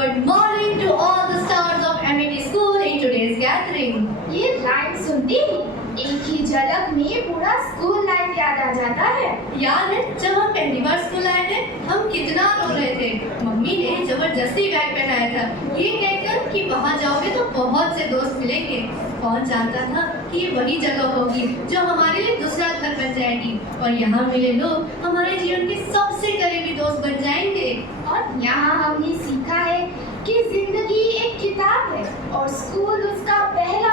Good morning to all the stars of MAT School in today's gathering. ये लाइन सुनती ही एक ही झलक में पूरा स्कूल लाइफ याद आ जाता है। याद है जब हम पहली बार स्कूल आए थे, हम कितना रो रहे थे। मम्मी ने जबरदस्ती बैग पहनाया था, ये कहकर कि वहाँ जाओगे तो बहुत से दोस्त मिलेंगे। कौन जानता था कि ये वही जगह होगी जो हमारे लिए दूसरा घर बन जाएगी और यहाँ मिले लोग हमारे जीवन के सबसे करीबी दोस्त बन जाएंगे। और यहाँ हमने सीखा है कि जिंदगी एक किताब है और स्कूल उसका पहला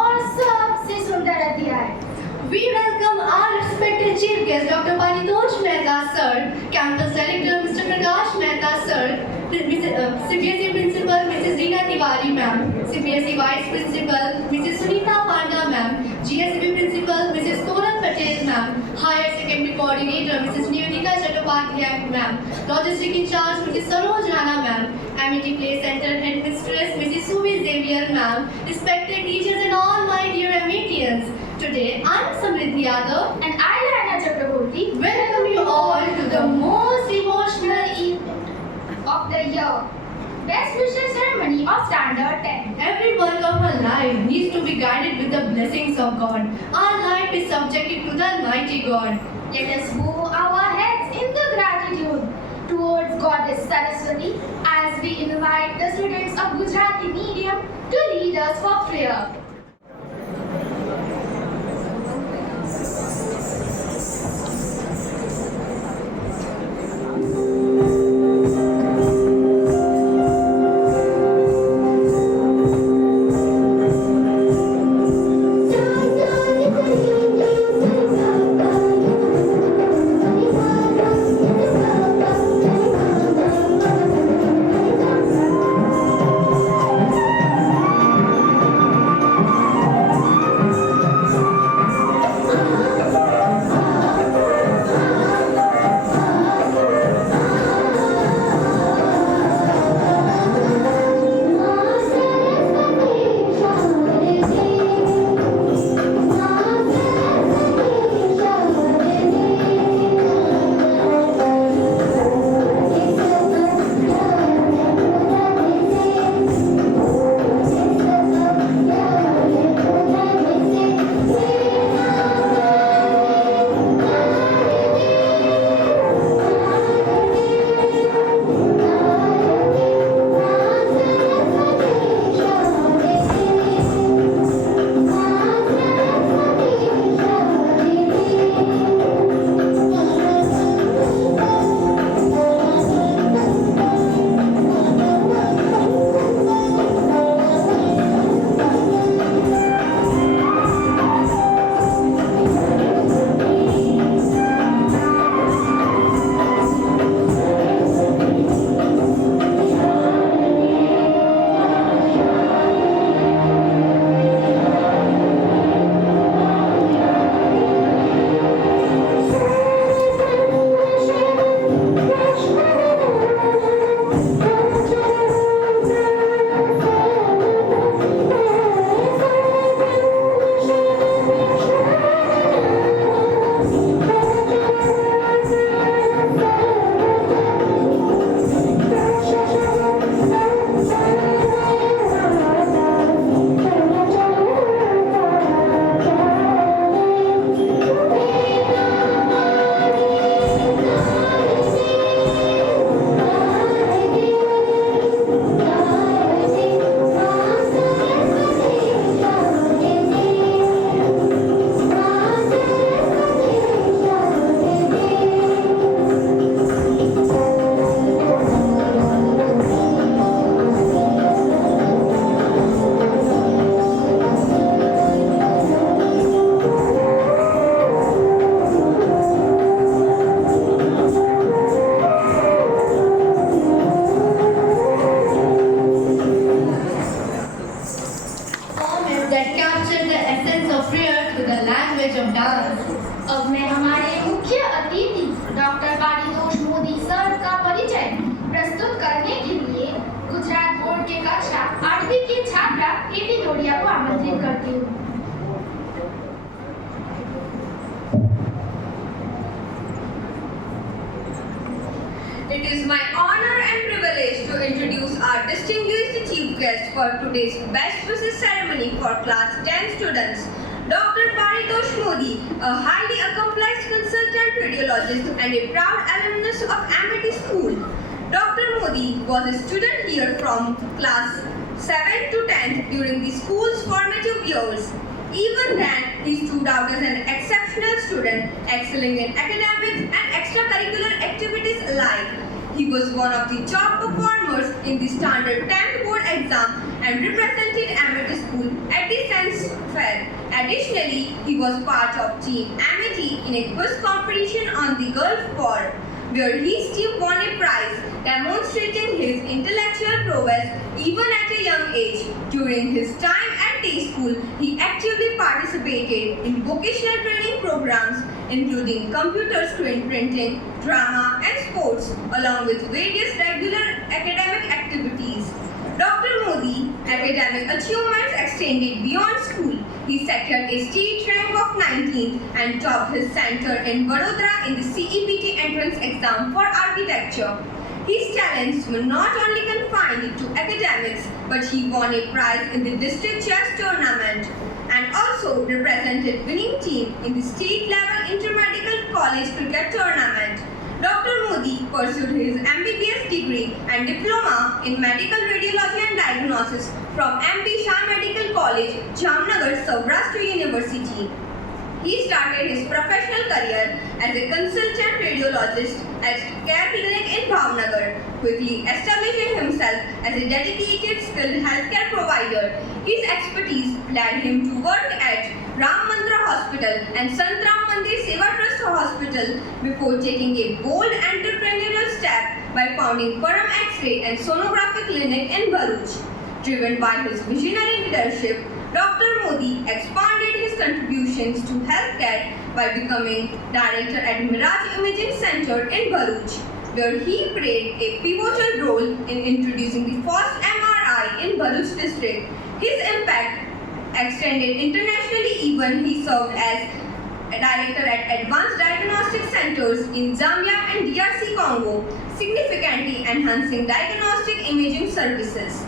और सबसे सुंदर अध्याय है। We welcome our respected chief guest Dr. Paritosh Mehta sir, campus director Mr. Prakash Mehta sir, CBSE principal Mrs. Reena Tiwari ma'am, CBSE vice principal Mrs. Sunita Panda ma'am, GSEB principal Mrs. Toran Patel ma'am, higher secondary coordinator Mrs. Nivedita Chattopadhyay ma'am, logistic in charge Mrs. Saroj Rana ma'am, Amity Play Center headmistress Mrs. Suvi Xavier ma'am, respected teachers and all my dear Amatians. Today I am Samriddhi Yadav And I, Rana Chakraborty, welcome you all to the most emotional event of the year, Best Wishes Ceremony of Standard 10. Every work of our life needs to be guided with the blessings of God. Our life is subjected to the Almighty God. Let us bow our heads in the gratitude towards Goddess Saraswati as we invite the students of Gujarati medium to lead us for prayer. अब मैं हमारे मुख्य अतिथि डॉक्टर पारितोष मोदी सर का परिचय प्रस्तुत करने के लिए गुजरात बोर्ड के कक्षा 8वीं की छात्रा केटी डोडिया को आमंत्रित करती हूँ। It is my honor and privilege to introduce our for today's best wishes ceremony for class 10 students. Dr. Paritosh Modi, a highly accomplished consultant radiologist and a proud alumnus of Amity School. Dr. Modi was a student here from class 7 to 10 during the school's formative years. Even then, he stood out as an exceptional student, excelling in academics and extracurricular activities alike. He was one of the top performers in the standard 10th board exam and represented Amity School at the Science Fair. Additionally, he was part of Team Amity in a quiz competition on the Gulf War, where his team won a prize, demonstrating his intellectual prowess even at a young age. During his time at T School, he actively participated in vocational training programs, including computer screen printing, drama, and sports, along with various regular academic activities. Dr. Modi academic achievements extended beyond school. He secured a state rank of 19th and topped his center in Vadodara in the CEPT entrance exam for architecture. His talents were not only confined to academics, but he won a prize in the district chess tournament and also represented winning team in the state level intermediate college cricket tournament. Dr. Modi pursued his MBBS degree and diploma in medical radiology and diagnosis from MP Shah Medical College, Jamnagar, Saurashtra University. He started his professional career as a consultant radiologist at Care Clinic in Bhavnagar, quickly establishing himself as a dedicated skilled healthcare provider. His expertise led him to work at Ram Mantra Hospital and Sant Ram Mandir Seva Trust Hospital before taking a bold entrepreneurial step by founding Param X-ray and Sonography Clinic in Bharuch. Driven by his visionary leadership, Dr. Modi expanded his contributions to healthcare by becoming director at Miraj Imaging Center in Bharuch, where he played a pivotal role in introducing the first MRI in Bharuch district. His impact extended internationally. Even he served as a director at Advanced Diagnostic Centers in Zambia and DRC Congo, significantly enhancing diagnostic imaging services.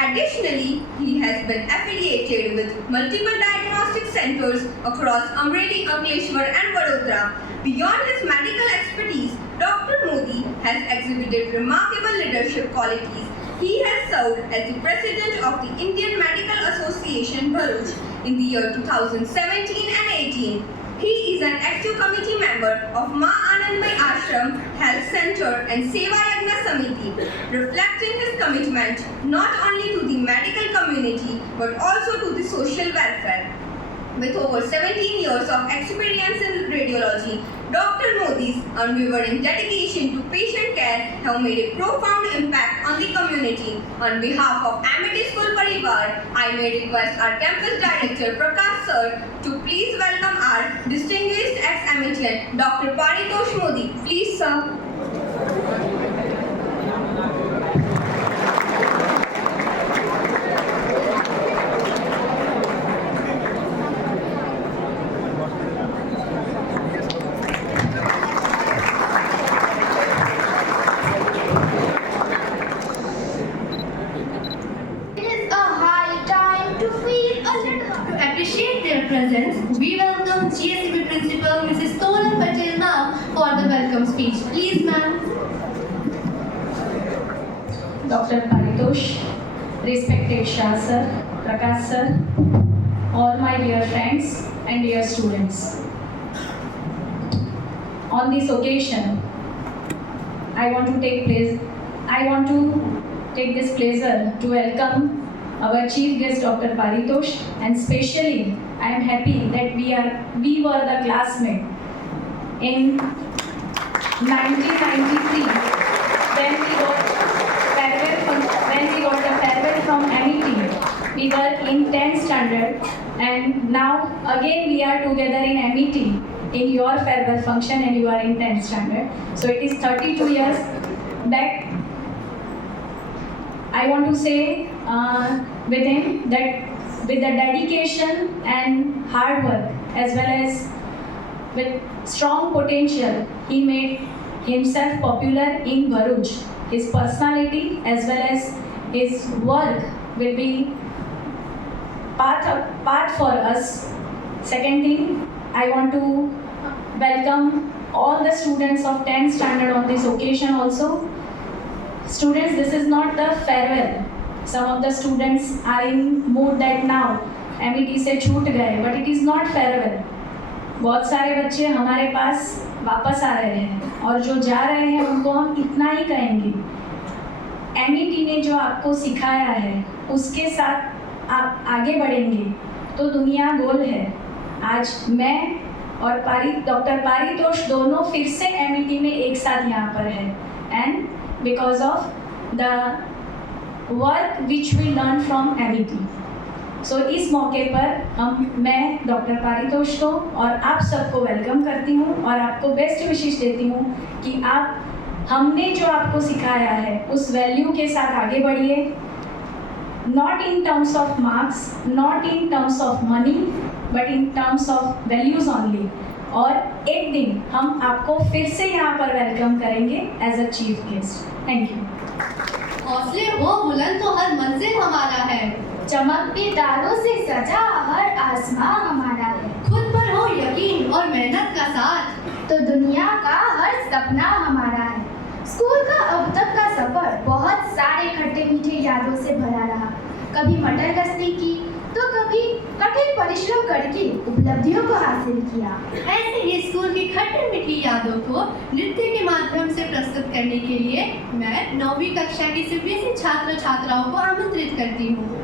Additionally, he has been affiliated with multiple diagnostic centers across Amreli, Ankleshwar and Vadodara. Beyond his medical expertise, Dr. Modi has exhibited remarkable leadership qualities. He has served as the president of the Indian Medical Association Bharuch in the year 2017 and 18. He is an active committee member of Ma Anandbai Ashram Health Center and Seva Yagna Samiti, reflecting his commitment not only to the medical community but also to the social welfare. With over 17 years of experience in radiology, Dr. Modi's unwavering dedication to patient care have made a profound impact on the community. On behalf of Amity School Parivar, I may request our campus director Prakash sir to please welcome our distinguished ex-Amitlan, Dr. Paritosh Modi. Please sir. We welcome GSEB Principal Mrs. Tonal Patel ma'am for the welcome speech. Please ma'am. Dr. Paritosh, respected Shah sir, Prakash sir, all my dear friends and dear students. On this occasion, I want to take this pleasure to welcome our chief guest Dr. Paritosh, and especially I am happy that we were the classmates in 1993 when we got the farewell from Amity. We were in 10th standard, and now again we are together in Amity in your farewell function, and you are in 10th standard. So it is 32 years back. I want to say with him that with the dedication and hard work as well as with strong potential, he made himself popular in Bharuch. His personality as well as his work will be path for us. Second thing, I want to welcome all the students of 10th standard on this occasion also. Students, this is not the farewell. Some of the students are in mood that now MET से छूट गए, but it is not farewell. बहुत सारे बच्चे हमारे पास वापस आ रहे हैं और जो जा रहे हैं उनको हम इतना ही कहेंगे, MET ने जो आपको सिखाया है उसके साथ आप आगे बढ़ेंगे तो दुनिया गोल है. आज मैं और डॉक्टर पारितोष दोनों फिर से MET में एक साथ यहाँ पर है, and because of the work which we learn from MET. So इस मौके पर मैं डॉक्टर पारितोष को और आप सबको वेलकम करती हूँ और आपको बेस्ट विशेष देती हूँ कि आप हमने जो आपको सिखाया है उस वैल्यू के साथ आगे बढ़िए. Not in terms of marks, not in terms of money, but in terms of values only. और एक दिन हम आपको फिर से यहाँ पर वेलकम करेंगे as a chief guest. Thank you. हौसले हो बुलंद तो हर मंजिल हमारा है, चमकते तारों से सजा हर आसमां हमारा है. खुद पर हो यकीन और मेहनत का साथ, तो दुनिया का हर सपना हमारा है. स्कूल का अब तक का सफर बहुत सारे खट्टे मीठे यादों से भरा रहा. कभी मटर गश्ती की तो कभी कठिन परिश्रम करके उपलब्धियों को हासिल किया. ऐसे ही स्कूल की खट्टी मीठी यादों को नृत्य के माध्यम से प्रस्तुत करने के लिए मैं 9वीं कक्षा की CBSE छात्र छात्राओं को आमंत्रित करती हूँ.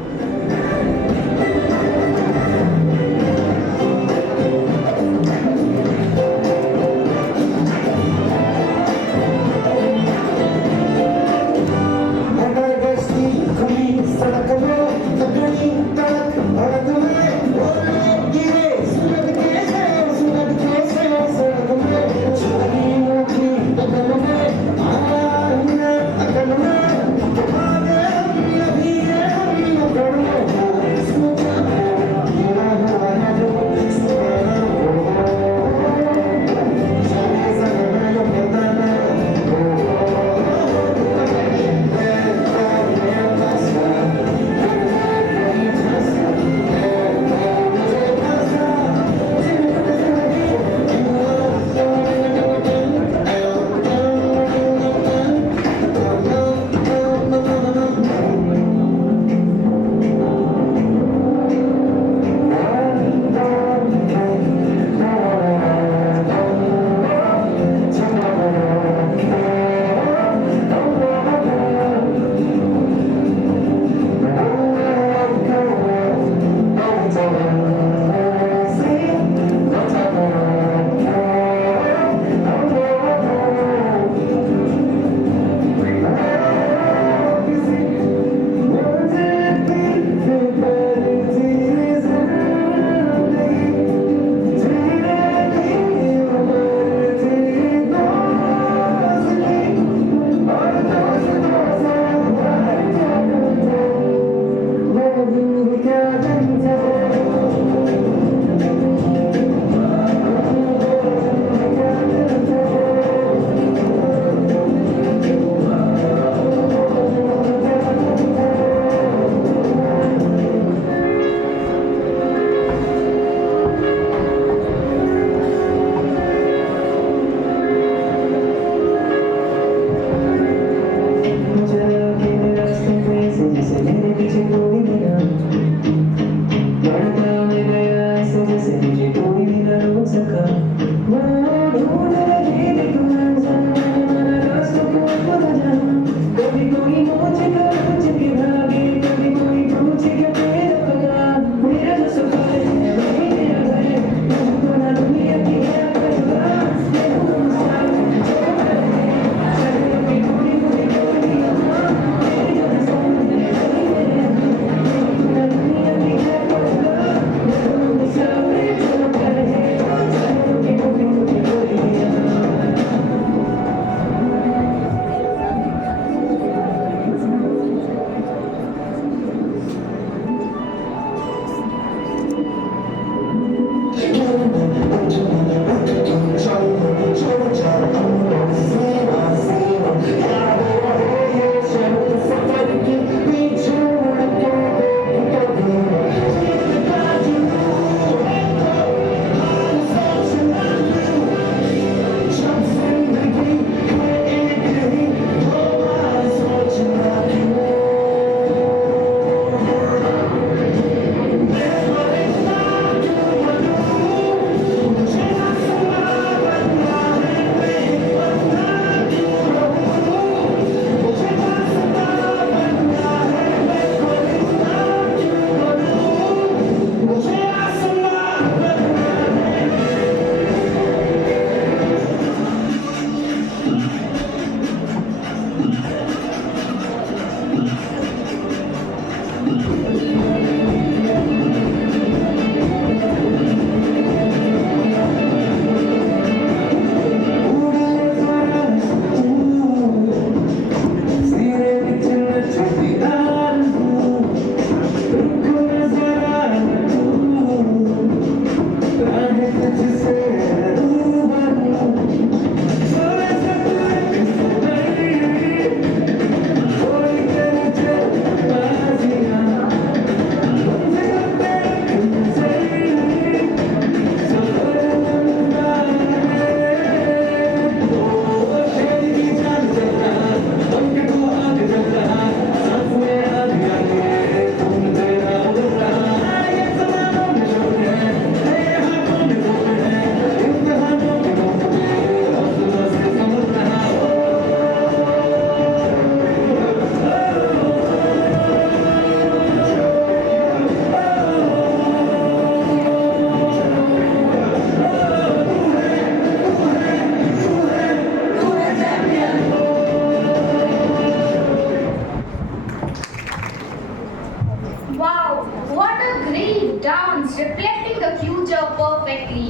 What a great dance reflecting the future perfectly.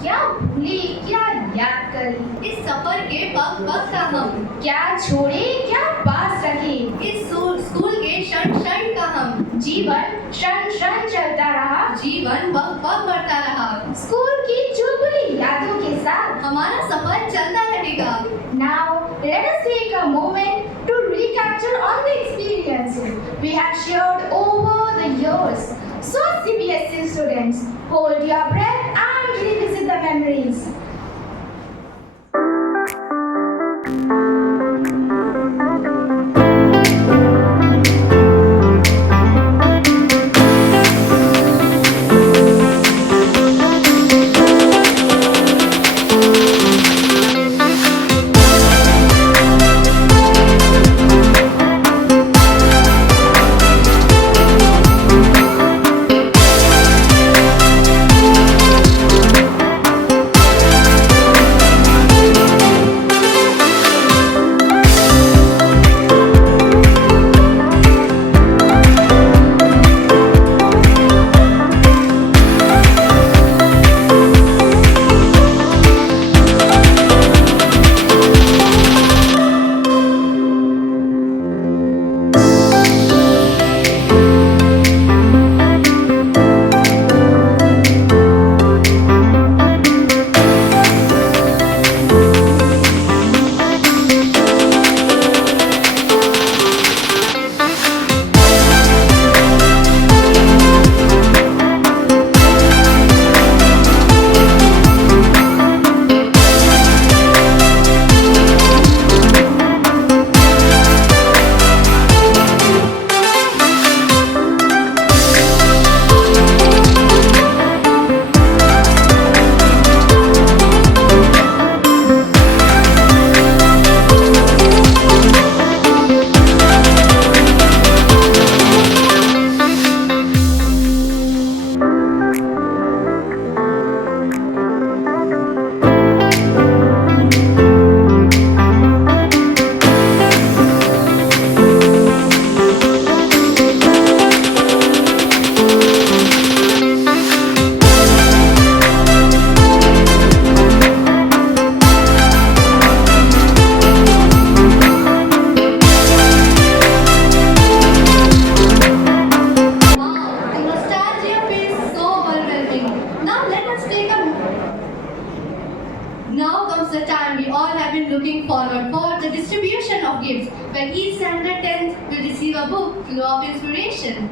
क्या भूले क्या याद करे, इस सफर के वक्त वक्त का हम, क्या छोड़े क्या पास रखे, इस स्कूल के क्षण क्षण का हम, जीवन क्षण क्षण चलता रहा, जीवन वक्त वक्त बढ़ता रहा, स्कूल की चुलबुली यादों के साथ हमारा सफर चलता रहेगा। Now let us take a moment to recapture all the experiences we have shared over the years. So CBSE students, hold your breath and revisit the memories. Now comes the time we all have been looking forward for, the distribution of gifts, when each standard 10th will receive a book full of inspiration.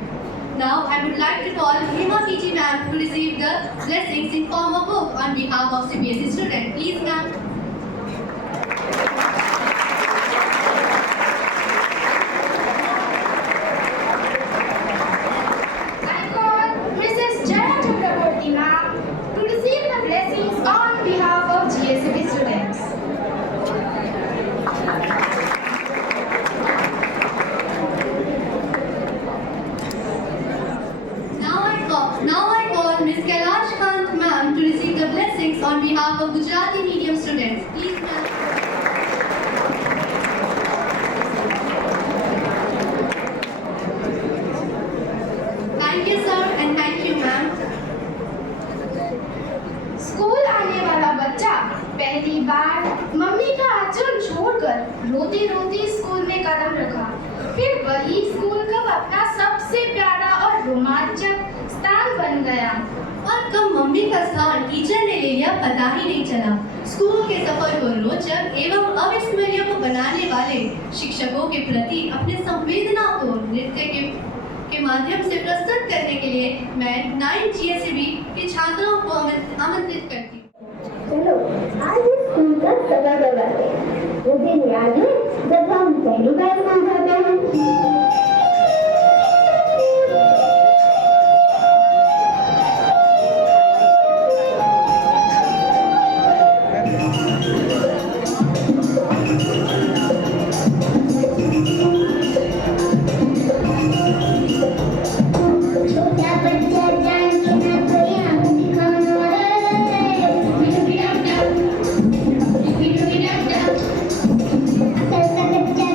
Now I would like to call Hema PG ma'am to receive the blessings in form of book on behalf of CBSE student. Please ma'am. I call Mrs. Jaya Chakraborty ma'am to receive the blessings on behalf of GSEB students. Now I call Ms. Kailash Kant ma'am to receive the blessings on behalf of Gujarati medium students. Please ma'am. Thank you sir and thank you ma'am. School आने वाला बच्चा पहली बार मम्मी का आंचल छोड़कर रोते रोते स्कूल में कदम रखा। फिर वही स्कूल कब अपना सबसे प्यारा और रोमांचक स्थान बन गया। और कब मम्मी का स्थान टीचर ने ले लिया पता ही नहीं चला। स्कूल के सफर को रोचक एवं अविस्मरणीय को बनाने वाले शिक्षकों के प्रति अपने संवेदना को नृत्य के माध्यम से प्रस्तुत करने के लिए मैं 9 GSEB के छात्रों को आमंत्रित करती हूँ। चलो आज इस स्कूल का सफर करवाते हैं। वो दिन याद है जब हम पहली बार स्कूल जाते हैं। Bye.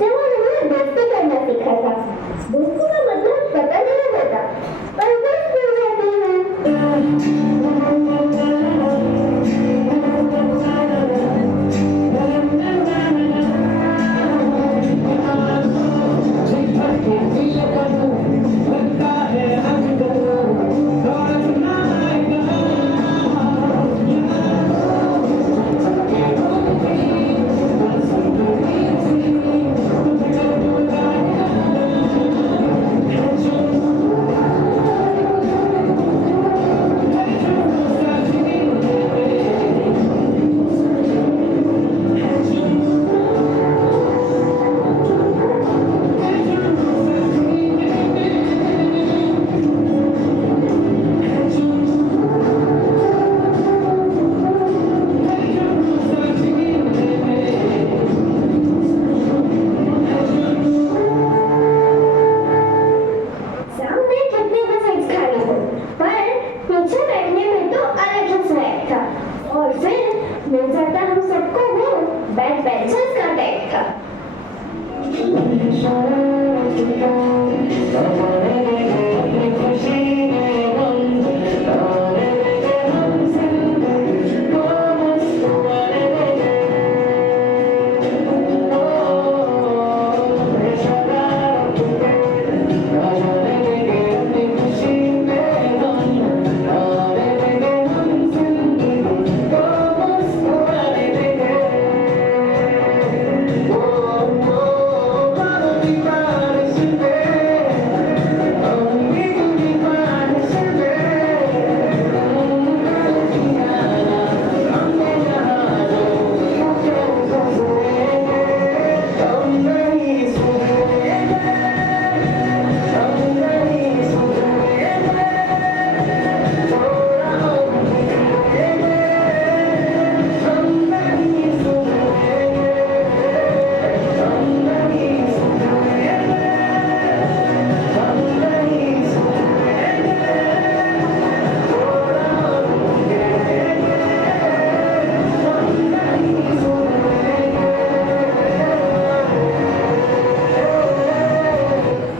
जब उन्होंने दोस्ती करना सीखा था। दोस्ती का मतलब पता नहीं होता, पर वो स्कूल जाती है। सामने कितने बसेट्स खड़ी हो, पर पीछे बैठने में तो अलग ही स्वैग था। और फिर मिल जाता हम सबको वो बैक बेंचर्स का टैग था।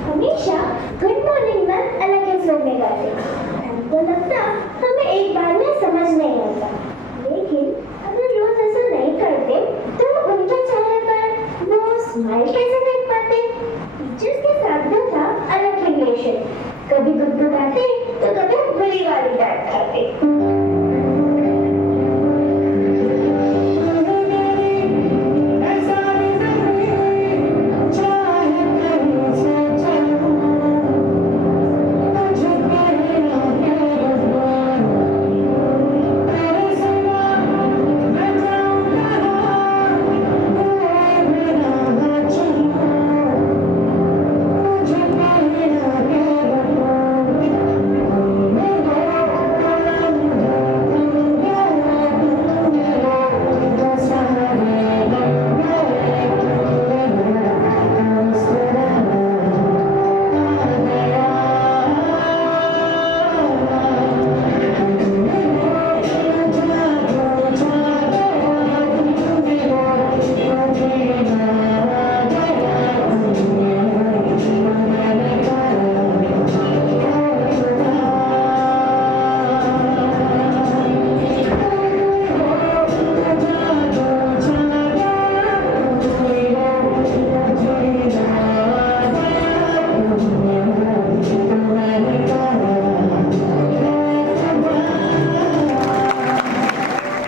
हमेशा गुड मॉर्निंग मैम अलग ही फ्लो में गाते। हमको लगता हमें एक बार में समझ नहीं आता, लेकिन अगर रोज ऐसा नहीं करते तो उनके चेहरे पर वो स्माइल कैसे देख पाते। टीचर्स के साथ भी था अलग रिलेशन, कभी गुदगुदाते तो कभी बुरी वाली डांट खाते।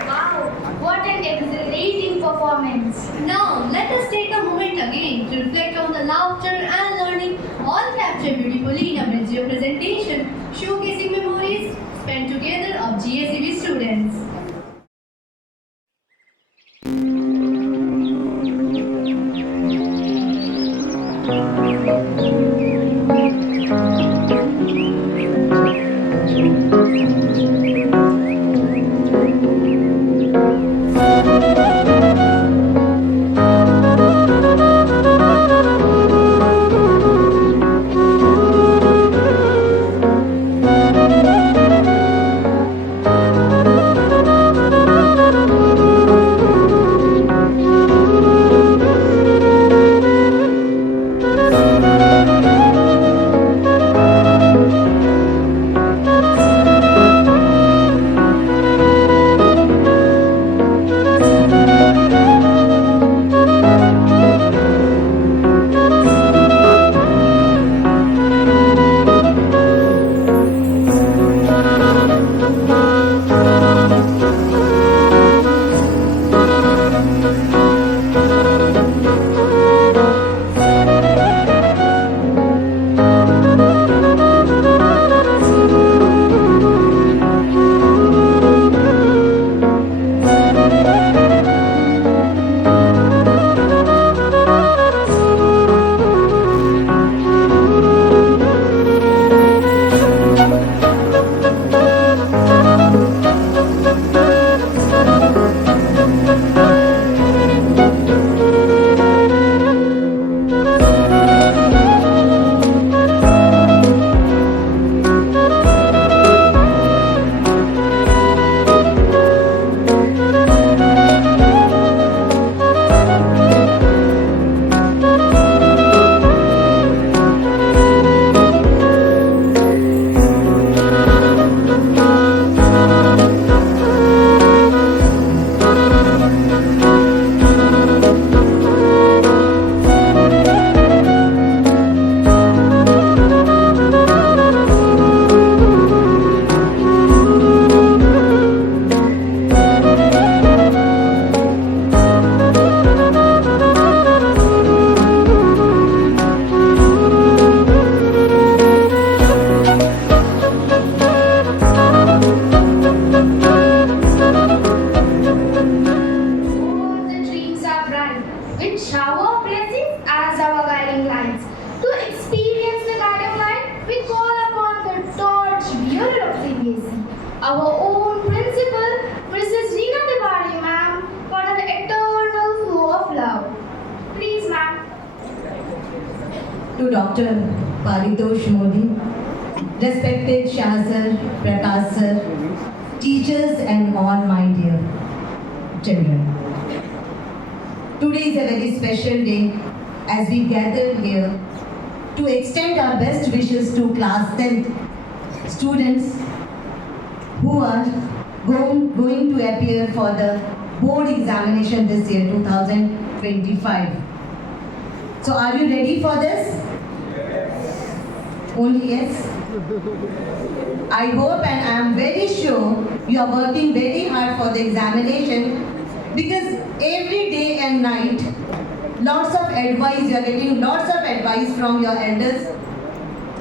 Wow, what an exhilarating performance. Now, let us take a moment again to reflect on the laughter and learning all captured beautifully in a video presentation showcasing memories spent together of GSEB students. with shower of blessings as our guiding lines. To experience the guiding line, we call upon the torch bearer of CBSE, our own principal, Mrs. Reena Tiwari ma'am, for her eternal flow of love. Please, ma'am. To Dr. Paritosh Modi, respected Shah sir, Prakash sir, teachers and all my dear children. Today is a very special day as we gather here to extend our best wishes to class 10th students who are going to appear for the board examination this year 2025. So are you ready for this? Only yes? I hope and I am very sure you are working very hard for the examination because every day and night lots of advice, you are getting lots of advice from your elders,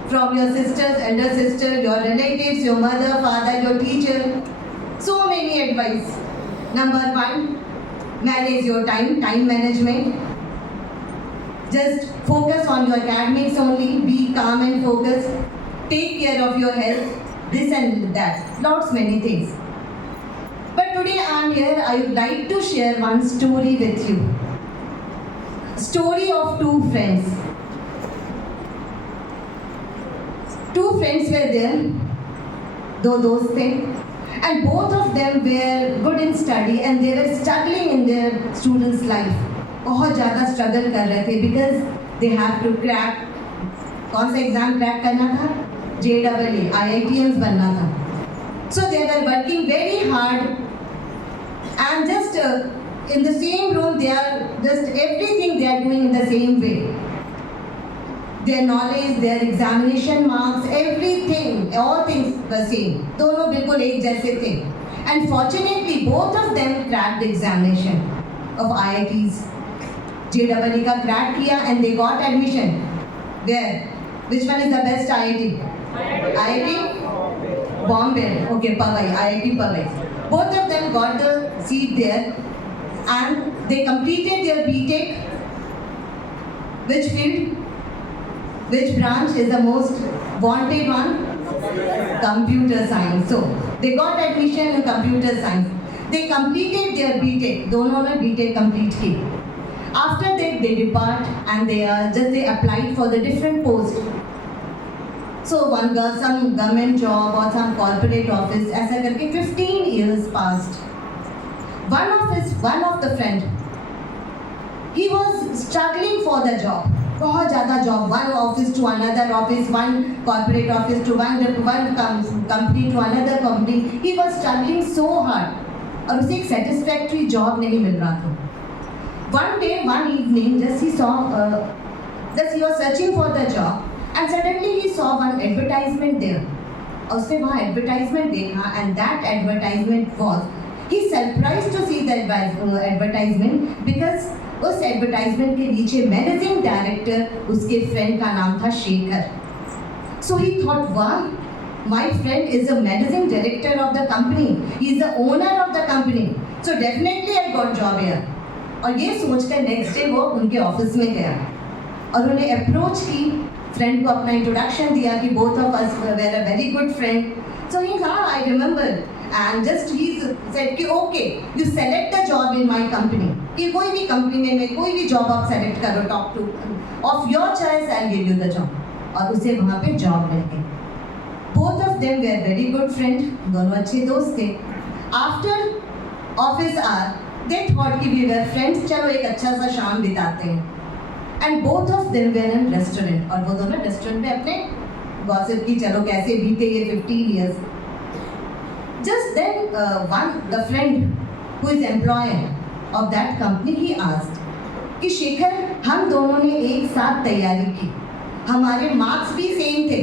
from your sisters, elder sister, your relatives, your mother, father, your teacher. So many advice. Number one, manage your time management. Just focus on your academics only, be calm and focused. Take care of your health, this and that, lots many things. But today I am here, I would like to share one story with you. Story of two friends. Two friends were there, दो दोस्त थे, and both of them were good in study and they were struggling in their students' life. बहुत ज़्यादा struggle कर रहे थे because they have to crack, कौन सा exam crack करना था? JEE, IITians बनना था. So they were working very hard and just in the same room they are just everything they are doing in the same way. Their knowledge, their examination marks, everything, all things the same. दोनों बिल्कुल एक जैसे थे. And fortunately both of them cracked the examination of IITs. JEE का crack किया and they got admission. Where? Which one is the best IIT? IIT Bombay. Okay, Powai. IIT Powai. Both of them got the seat there and they completed their BTech. Which field? Which branch is the most wanted one? Computer science. So they got admission in computer science. They completed their BTech. दोनों ने BTech complete की. After that they depart and they applied for the different posts. So one got some government job or some corporate office. ऐसा करके 15 years passed. One of the friend, he was struggling for the job. बहुत ज़्यादा job. One office to another office, one corporate office to one company to another company. He was struggling so hard. और उसे एक satisfactory job नहीं मिल रहा था. One day, one evening, just he was searching for the job. And suddenly he saw one advertisement there. और उसने वहाँ advertisement देखा and that advertisement was, he surprised to see the advertisement because उस advertisement के नीचे managing director उसके friend का नाम था Shekhar. So he thought, wow, my friend is the managing director of the company. He is the owner of the company. So definitely I got job here. और ये सोचकर नेक्स्ट डे वो उनके ऑफिस में गया और उन्हें अप्रोच की, फ्रेंड को अपना इंट्रोडक्शन दिया कि both of us were a very good friend. So he हाँ I remember and just he said कि okay you select the job in my company, कि कोई भी कंपनी में कोई भी जॉब आप सेलेक्ट करो, top two of your choice I give you the job. और उसे वहाँ पे जॉब मिल गई. Both of them were very good friend, दोनों अच्छे दोस्त थे. After office hour they thought कि we were friends, चलो एक अच्छा सा शाम बिताते हैं. And both of them were in restaurant और वो दोनों रेस्टोरेंट में अपने gossip की चलो कैसे बीते ये 15 years. Just then the friend who is employee of that company, he asked कि शेखर हम दोनों ने एक साथ तैयारी की, हमारे मार्क्स भी सेम थे,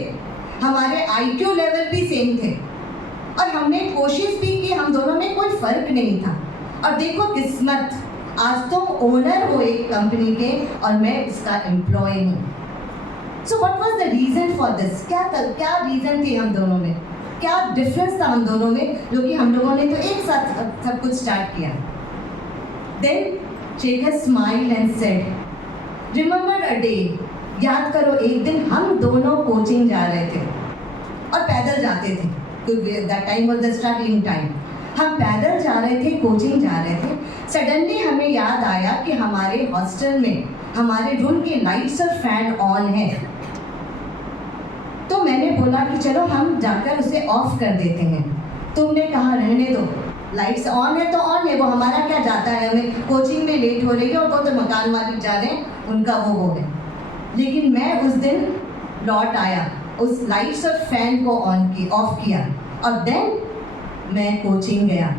हमारे IQ लेवल भी सेम थे और हमने कोशिश भी की, हम दोनों में कोई फर्क नहीं था. और देखो किस्मत, आज तुम ओनर हो एक कंपनी के और मैं इसका एम्प्लॉय हूँ. So what was the reason for this? क्या रीजन थी हम दोनों में, क्या डिफरेंस था हम दोनों में, जो कि हम लोगों ने तो एक साथ सब कुछ स्टार्ट किया. Then Shekhar smiled and said, "Remember a day." याद करो एक दिन हम दोनों कोचिंग जा रहे थे और पैदल जाते थे, क्योंकि that time was the struggling time. हम पैदल जा रहे थे, कोचिंग जा रहे थे। सडनली हमें याद आया कि हमारे हॉस्टल में हमारे रूम के लाइट्स और फैन ऑन है। तो मैंने बोला कि चलो हम जाकर उसे ऑफ कर देते हैं। तुमने कहा रहने दो, लाइट्स ऑन है तो ऑन है, वो हमारा क्या जाता है, हमें कोचिंग में लेट हो रही है और वो तो मकान मालिक जा रहे हैं, उनका वो है। लेकिन मैं उस दिन लौट आया, उस लाइट्स और फैन को ऑफ किया और देन मैं कोचिंग गया।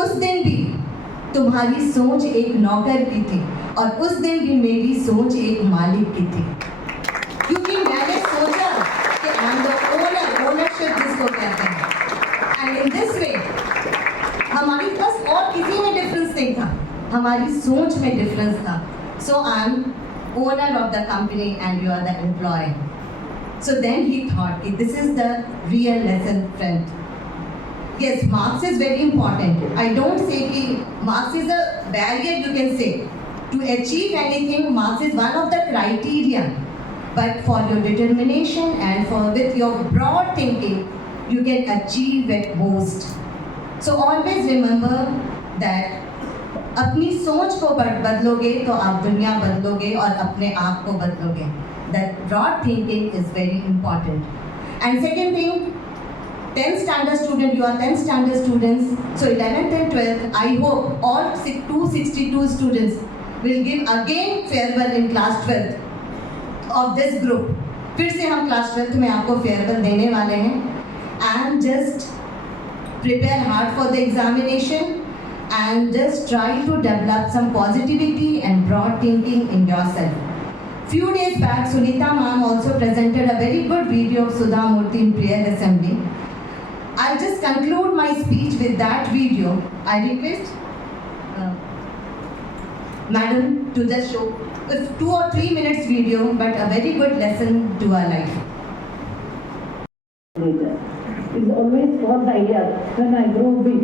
उस दिन भी तुम्हारी सोच एक नौकर की थी और उस दिन भी मेरी सोच एक मालिक की थी, क्योंकि मैंने सोचा कि I am the owner, ownership जिसको कहते हैं। एंड इन दिस वे हमारी बस और किसी में डिफरेंस नहीं था, हमारी सोच में डिफरेंस था। So I am owner of the company and you are the employee. So then he thought कि this is the real lesson friend. Yes, marks is very important. I don't say कि marks is a barrier, you can say. To achieve anything, marks is one of the criteria. But for your determination and for with your broad thinking, you can achieve at most. So always remember that अपनी सोच को बदलोगे तो आप दुनिया बदलोगे और अपने आप को बदलोगे. That broad thinking is very important. And second thing, 10th standard student, you are 10th standard students, so 11th and 12th, I hope all 262 students will give again farewell in class 12th of this group. फिर से हम class 12th में आपको farewell देने वाले हैं, and just prepare hard for the examination and just try to develop some positivity and broad thinking in yourself. Few days back, Sunita ma'am also presented a very good video of Sudha Murthy in prayer assembly. I'll just conclude my speech with that video. I request Madam to just show a 2 or 3 minutes video, but a very good lesson to our life. It's always got the idea, when I grow big,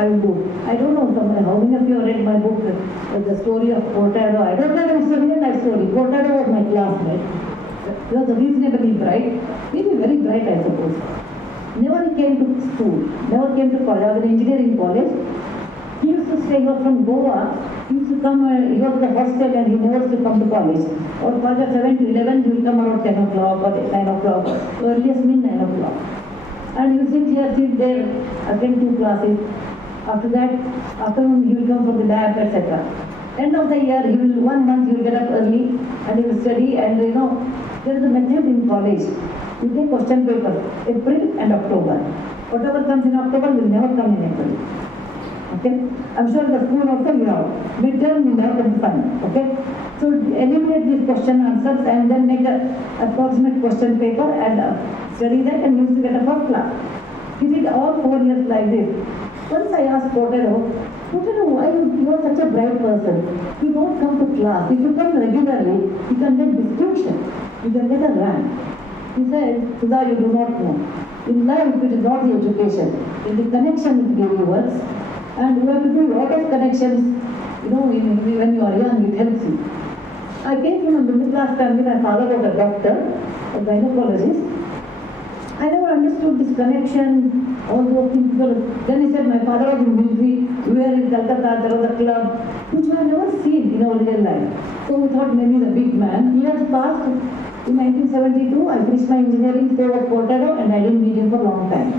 I will do. I don't know how many of you have read my book, The Story of Cortado. I don't know if it's a real life story. Cortado was my classmate. He was reasonably bright, maybe very bright, I suppose. Never came to school, never came to college. I was in engineering college. He used to stay here from Goa. He used to come, he was in the hostel and he never used to come to college. Or college at 7 to 11, he would come around 10 o'clock or 9 o'clock, earliest midnight o'clock. And he would sit here, sit there, attend 2 classes. After that, afternoon he will come for the lab, etc. End of the year, 1 month he will get up early and he will study, and there is a method in college. You take question papers, April and October. Whatever comes in October will never come in April. Okay? I'm sure the school also you know. Midterm will never come fun. Okay? So eliminate these question answers and then make a approximate question paper and study that and used to get a first class. He did all 4 years like this. Once I asked Cortado, why you are such a bright person? You don't come to class. If you come regularly, you can get distinction. You can get a rank. He said, Sudha, you do not know. In life, it is not the education. It's the connection it gives you works. And you have to do a lot of connections. When you are young, it helps you. I came from a middle class family. My father was a doctor, a gynecologist. I never understood this connection, all those things. Then he said, my father was in military. We were in Calcutta, there was a club, which I have never seen in our real life. So we thought maybe he's a big man. He has passed. In 1972, I finished my engineering stay at Cortado and I didn't meet him for a long time.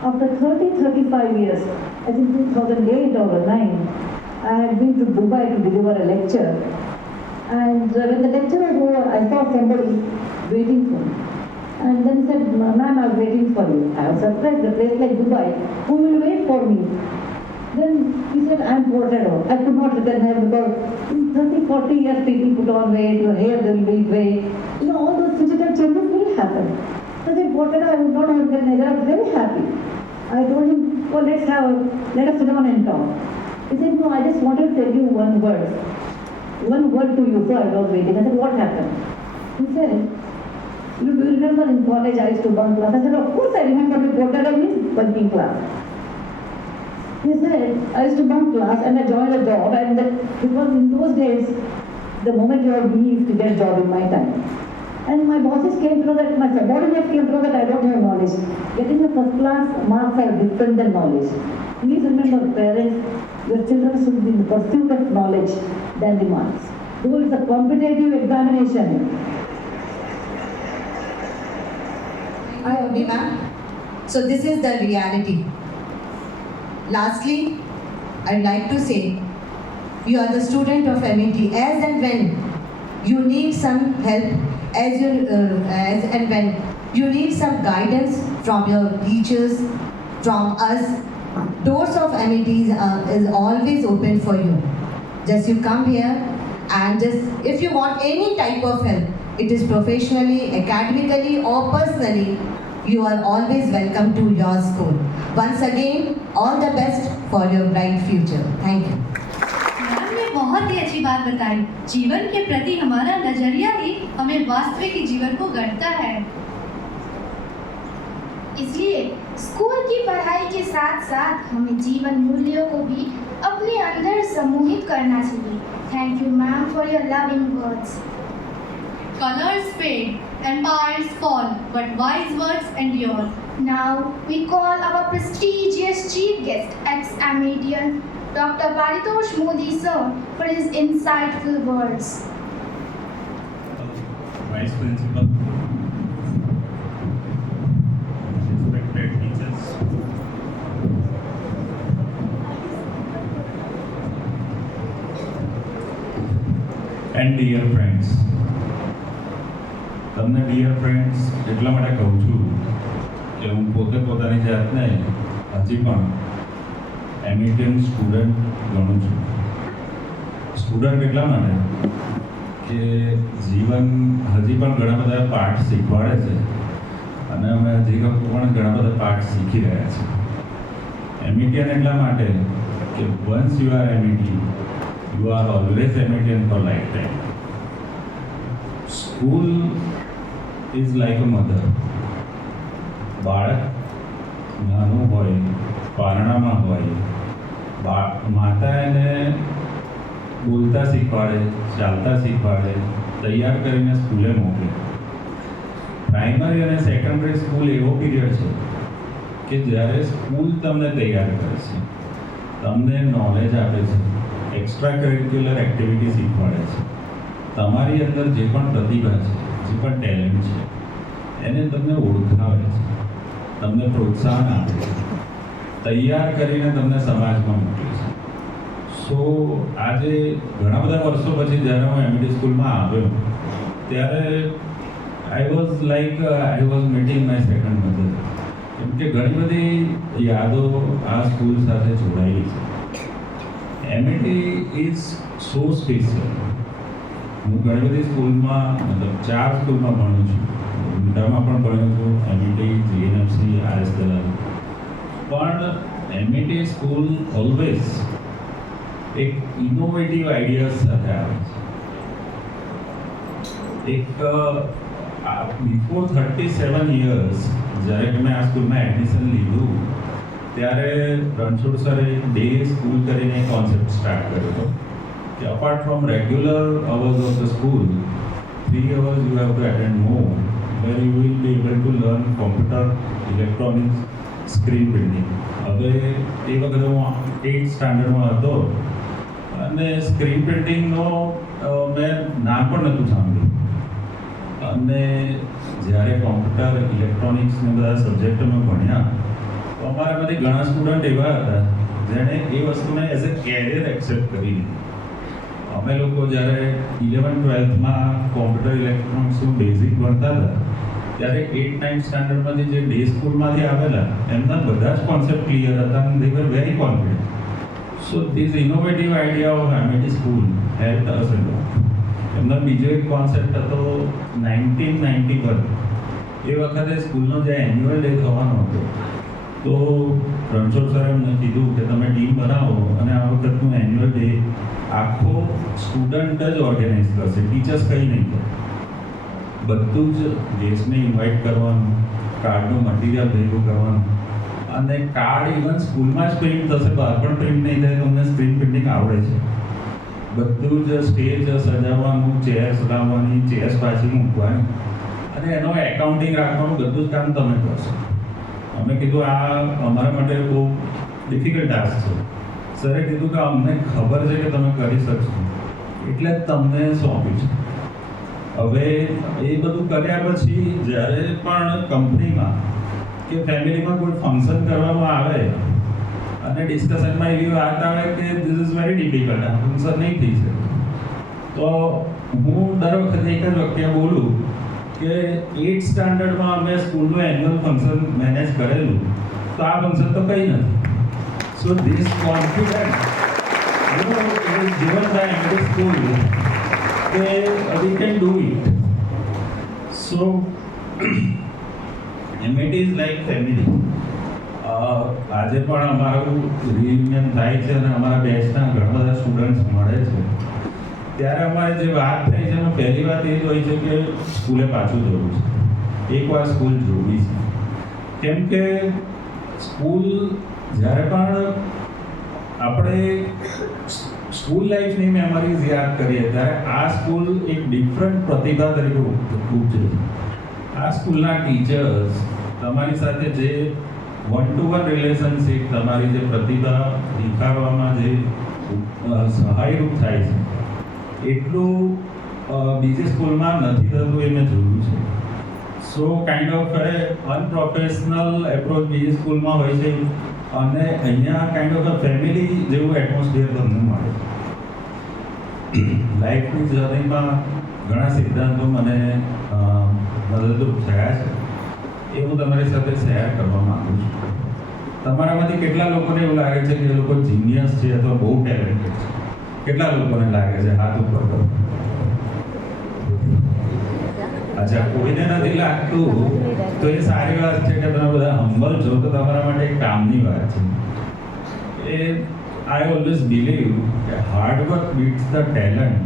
After 35 years, I think 2008 or 9, I had been to Dubai to deliver a lecture. And when the lecture was over, I saw somebody waiting for me. And then he said, ma'am, I was waiting for you. I was surprised, a place like Dubai, who will wait for me? Then he said, I'm Cortado. I could not recognize because in 30-40 years people put on weight, your hair will be gray. All those physical changes will happen. So I said, Cortado, I would not have recognize. I was very happy. I told him, well, let us sit down and talk. He said, no, I just wanted to tell you one word. One word to you, so I was waiting. I said, what happened? He said, do you remember in college I used to bunk class? I said, of course I remember, the Cortado means bunking class. He said, I used to bunk class and I joined a job, and because in those days, the moment you are leave to get a job in my time. And my bosses came to know that, my subordinates came to know that I don't have knowledge. Getting a first class marks are different than knowledge. Please remember, parents, your children should be in the pursuit of knowledge than the marks. Though it's a competitive examination. I agree, ma'am. So this is the reality. Lastly, I'd like to say, you are the student of MET. As and when you need some help, as and when you need some guidance from your teachers, from us, doors of MET is always open for you. Just you come here and just if you want any type of help, it is professionally, academically or personally, you are always welcome to your school. Once again, all the best for your bright future. Thank you. Ma'am ने बहुत ही अच्छी बात बताई। जीवन के प्रति हमारा नजरिया ही हमें वास्तविक जीवन को गढ़ता है। इसलिए स्कूल की पढ़ाई के साथ साथ हमें जीवन मूल्यों को भी अपने अंदर समूहित करना चाहिए। Thank you ma'am for your loving words. Colors fade, empires fall, but wise words endure. Now we call our prestigious chief guest, ex-Amatian Dr. Paritosh Modi sir, for his insightful words. Vice Principal, respected teachers, and dear friends. તમને dear friends એટલા માટે કહું છું કે હું પોતાની જાતને હજી પણ એમિટિયન સ્ટુડન્ટ ગણું છું. સ્ટુડન્ટ એટલા માટે કે જીવન હજી પણ ઘણા બધા પાઠ શીખવાડે છે અને અમે હજી પણ ઘણા બધા પાઠ શીખી રહ્યા છીએ. એમિટિયન એટલા માટે કે once you are Amitian, you are always Amitian for life time. School is like a mother. બાળક નાનું હોય, પારણામાં હોય, માતા એને બોલતા શીખવાડે, ચાલતા શીખવાડે, તૈયાર કરીને સ્કૂલે મોકલે. પ્રાઇમરી અને સેકન્ડરી સ્કૂલ એવો પીરિયડ છે કે જ્યારે સ્કૂલ તમને તૈયાર કરે છે, તમને નોલેજ આપે છે, એક્સ્ટ્રા કરિક્યુલર એક્ટિવિટી શીખવાડે છે, તમારી અંદર જે પણ પ્રતિભા છે, જે પણ ટેલેન્ટ છે, એને તમને ઓળખાવે છે, તમને પ્રોત્સાહન આપે છે, તૈયાર કરીને તમને સમાજમાં મોકલે છે. સો આજે ઘણા બધા વર્ષો પછી જ્યારે હું એમડી સ્કૂલમાં આવ્યો ત્યારે I was meeting my second mother. કેમ કે ઘણી બધી યાદો આ સ્કૂલ સાથે જોડાયેલી છે. MD is so special. હું ઘણી બધી સ્કૂલમાં મતલબ 4 સ્કૂલમાં ભણું છું. વિટામાં પણ ભણ્યો છું, એમઈટી, જીએનએફસી, આરએસ દલાલ. પણ એમઈટી સ્કૂલ ઓલવેઝ એક ઇનોવેટિવ આઈડિયાઝ સાથે આવે છે. એક બિફોર 37 યર્સ જ્યારે મેં આ સ્કૂલમાં એડમિશન લીધું ત્યારે રણછોડ સરે ડે સ્કૂલ કરીને કોન્સેપ્ટ સ્ટાર્ટ કર્યો હતો કે apart from regular hours of the school, 3 hours you have to attend more, where you will be able to learn computer, electronics, screen printing. હવે એ વખતે હું 8th સ્ટાન્ડર્ડમાં હતો અને સ્ક્રીન પ્રિન્ટિંગનો મેં નામ પણ નહોતું સાંભળ્યું. અને જ્યારે કોમ્પ્યુટર, ઇલેક્ટ્રોનિક્સને બધા સબ્જેક્ટ અમે ભણ્યા તો અમારામાંથી ઘણા સ્ટુડન્ટ એવા હતા જેણે એ વસ્તુને એઝ અ કેરિયર એક્સેપ્ટ કરી લીધી. અમે લોકો જ્યારે 11th-12thમાં કોમ્પ્યુટર ઇલેક્ટ્રોનિક્સનું બેઝિક ભણતા હતા ત્યારે 8th-9th સ્ટાન્ડર્ડમાંથી જે ડે સ્કૂલમાંથી આવેલા એમના બધા જ કોન્સેપ્ટ ક્લિયર હતા અને they were very confident. So this innovative idea of MET school help us a lot. એમનો બીજો એક કોન્સેપ્ટ હતો 1991. એ વખતે સ્કૂલનો જે એન્યુઅલ ડે થવાનો હતો તો રણછોડ સરે અમને કીધું કે તમે ટીમ બનાવો અને આ વખતનું એન્યુઅલ ડે આખો સ્ટુડન્ટ જ ઓર્ગેનાઇઝ કરશે, ટીચર્સ કંઈ નહીં કરે. બધું જ ગેસ્ટને ઇન્વાઇટ કરવાનું, કાર્ડનું મટીરિયલ ભેગું કરવાનું અને કાર્ડ ઇવન સ્કૂલમાં જ પ્રિન્ટ થશે, બહાર પણ પ્રિન્ટ નહીં થાય. તમને સ્ક્રીન પ્રિન્ટિંગ આવડે છે. બધું જ સ્ટેજ સજાવવાનું, ચેર્સ લાવવાની, ચેર્સ પાછી મૂકવાની અને એનો એકાઉન્ટિંગ રાખવાનું બધું જ કામ તમે કરશો. અમે કીધું આ અમારા માટે બહુ ડિફિકલ્ટ ટાસ્ક છે. સરે કીધું કે અમને ખબર છે કે તમે કરી શકશો એટલે જ તમને સોંપ્યું છે. હવે એ બધું કર્યા પછી જ્યારે પણ કંપનીમાં કે ફેમિલીમાં કોઈ ફંક્શન કરવામાં આવે અને ડિસ્કશનમાં એવી વાત આવે કે ધીસ ઇઝ વેરી ડિફિકલ્ટ, આ ફંક્શન નહીં થઈ શકે, તો હું દર વખતે એક જ વાક્ય બોલું કે 8th સ્ટાન્ડર્ડમાં અમે સ્કૂલનું એન્યુઅલ ફંક્શન મેનેજ કરેલું, તો આ ફંક્શન તો કંઈ નથી. So this confidence given by every school કે we can do it. So MIT is like family. આજે પણ અમારું રિયુનિયન થાય છે અને અમારા બેચના ઘણા બધા સ્ટુડન્ટ્સ મળે છે. ત્યારે અમારે જે વાત થઈ છે એમાં પહેલી વાત એ જ હોય છે કે સ્કૂલે પાછું જવું છે, એકવાર સ્કૂલ જોવી છે. કેમ કે સ્કૂલ જ્યારે પણ આપણે સ્કૂલ લાઈફની મેમરીઝ યાદ કરીએ ત્યારે આ સ્કૂલ એક ડિફરન્ટ પ્રતિભા તરીકે ઉપજે. આ સ્કૂલના ટીચર્સ તમારી સાથે જે 1-to-1 રિલેશનશીપ, તમારી જે પ્રતિભા નિખારવામાં જે સહાયરૂપ થાય છે એટલું બીજી સ્કૂલમાં નથી થતું એ મેં જોયું છે. સો કાઇન્ડ ઓફ અનપ્રોફેશનલ એપ્રોચ બીજી સ્કૂલમાં હોય છે અને અહીંયા કાઇન્ડ ઓફ ફેમિલી જેવું એટમોસ્ફિયર તમને મળે છે. લાઈફની જર્નીમાં ઘણા સિદ્ધાંતો મને મદદરૂપ થયા છે, એ હું તમારી સાથે શેર કરવા માંગુ છું. તમારામાંથી કેટલા લોકોને એવું લાગે છે કે એ લોકો જીનિયસ છે અથવા બહુ ટેલેન્ટેડ છે? કેટલા લોકોને લાગે છે? હાથ ઉપર કરો. અચ્છા, કોઈને નથી લાગતું તો એ સારી વાત છે કે તમે બધા હમ્બલ છો, તો તમારા માટે એક કામની વાત છે. એ આઈ ઓલવેઝ બિલીવ કે hard work bits the talent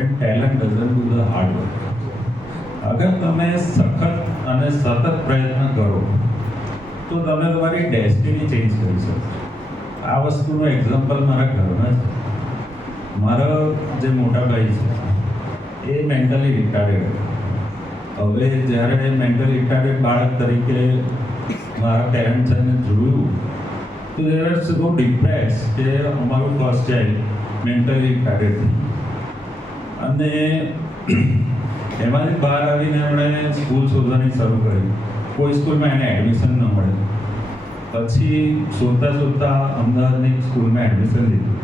and talent doesn't do the hard work. અગર તમે સખત અને સતત પ્રયત્ન કરો તો તમે તમારી ડેસ્ટિની ચેન્જ કરી શકો. આ વસ્તુનું એક્ઝામ્પલ મારા ઘરમાં છે. મારો જે મોટા ભાઈ છે એ મેન્ટલી રિટાયર્ડ. હવે જ્યારે મેન્ટલી રિટાયર્ડ બાળક તરીકે મારા પેરેન્ટ્સને જોયું તો દે આર સો ડિપ્રેસ કે અમારું ફર્સ્ટ ચાઇલ્ડ મેન્ટલી રિટાયર્ડ થયું. અને એમાંથી બહાર આવીને એમણે સ્કૂલ શોધવાની શરૂ કરી. કોઈ સ્કૂલમાં એને એડમિશન ન મળે. પછી શોધતા શોધતા અમદાવાદની સ્કૂલમાં એડમિશન લીધું.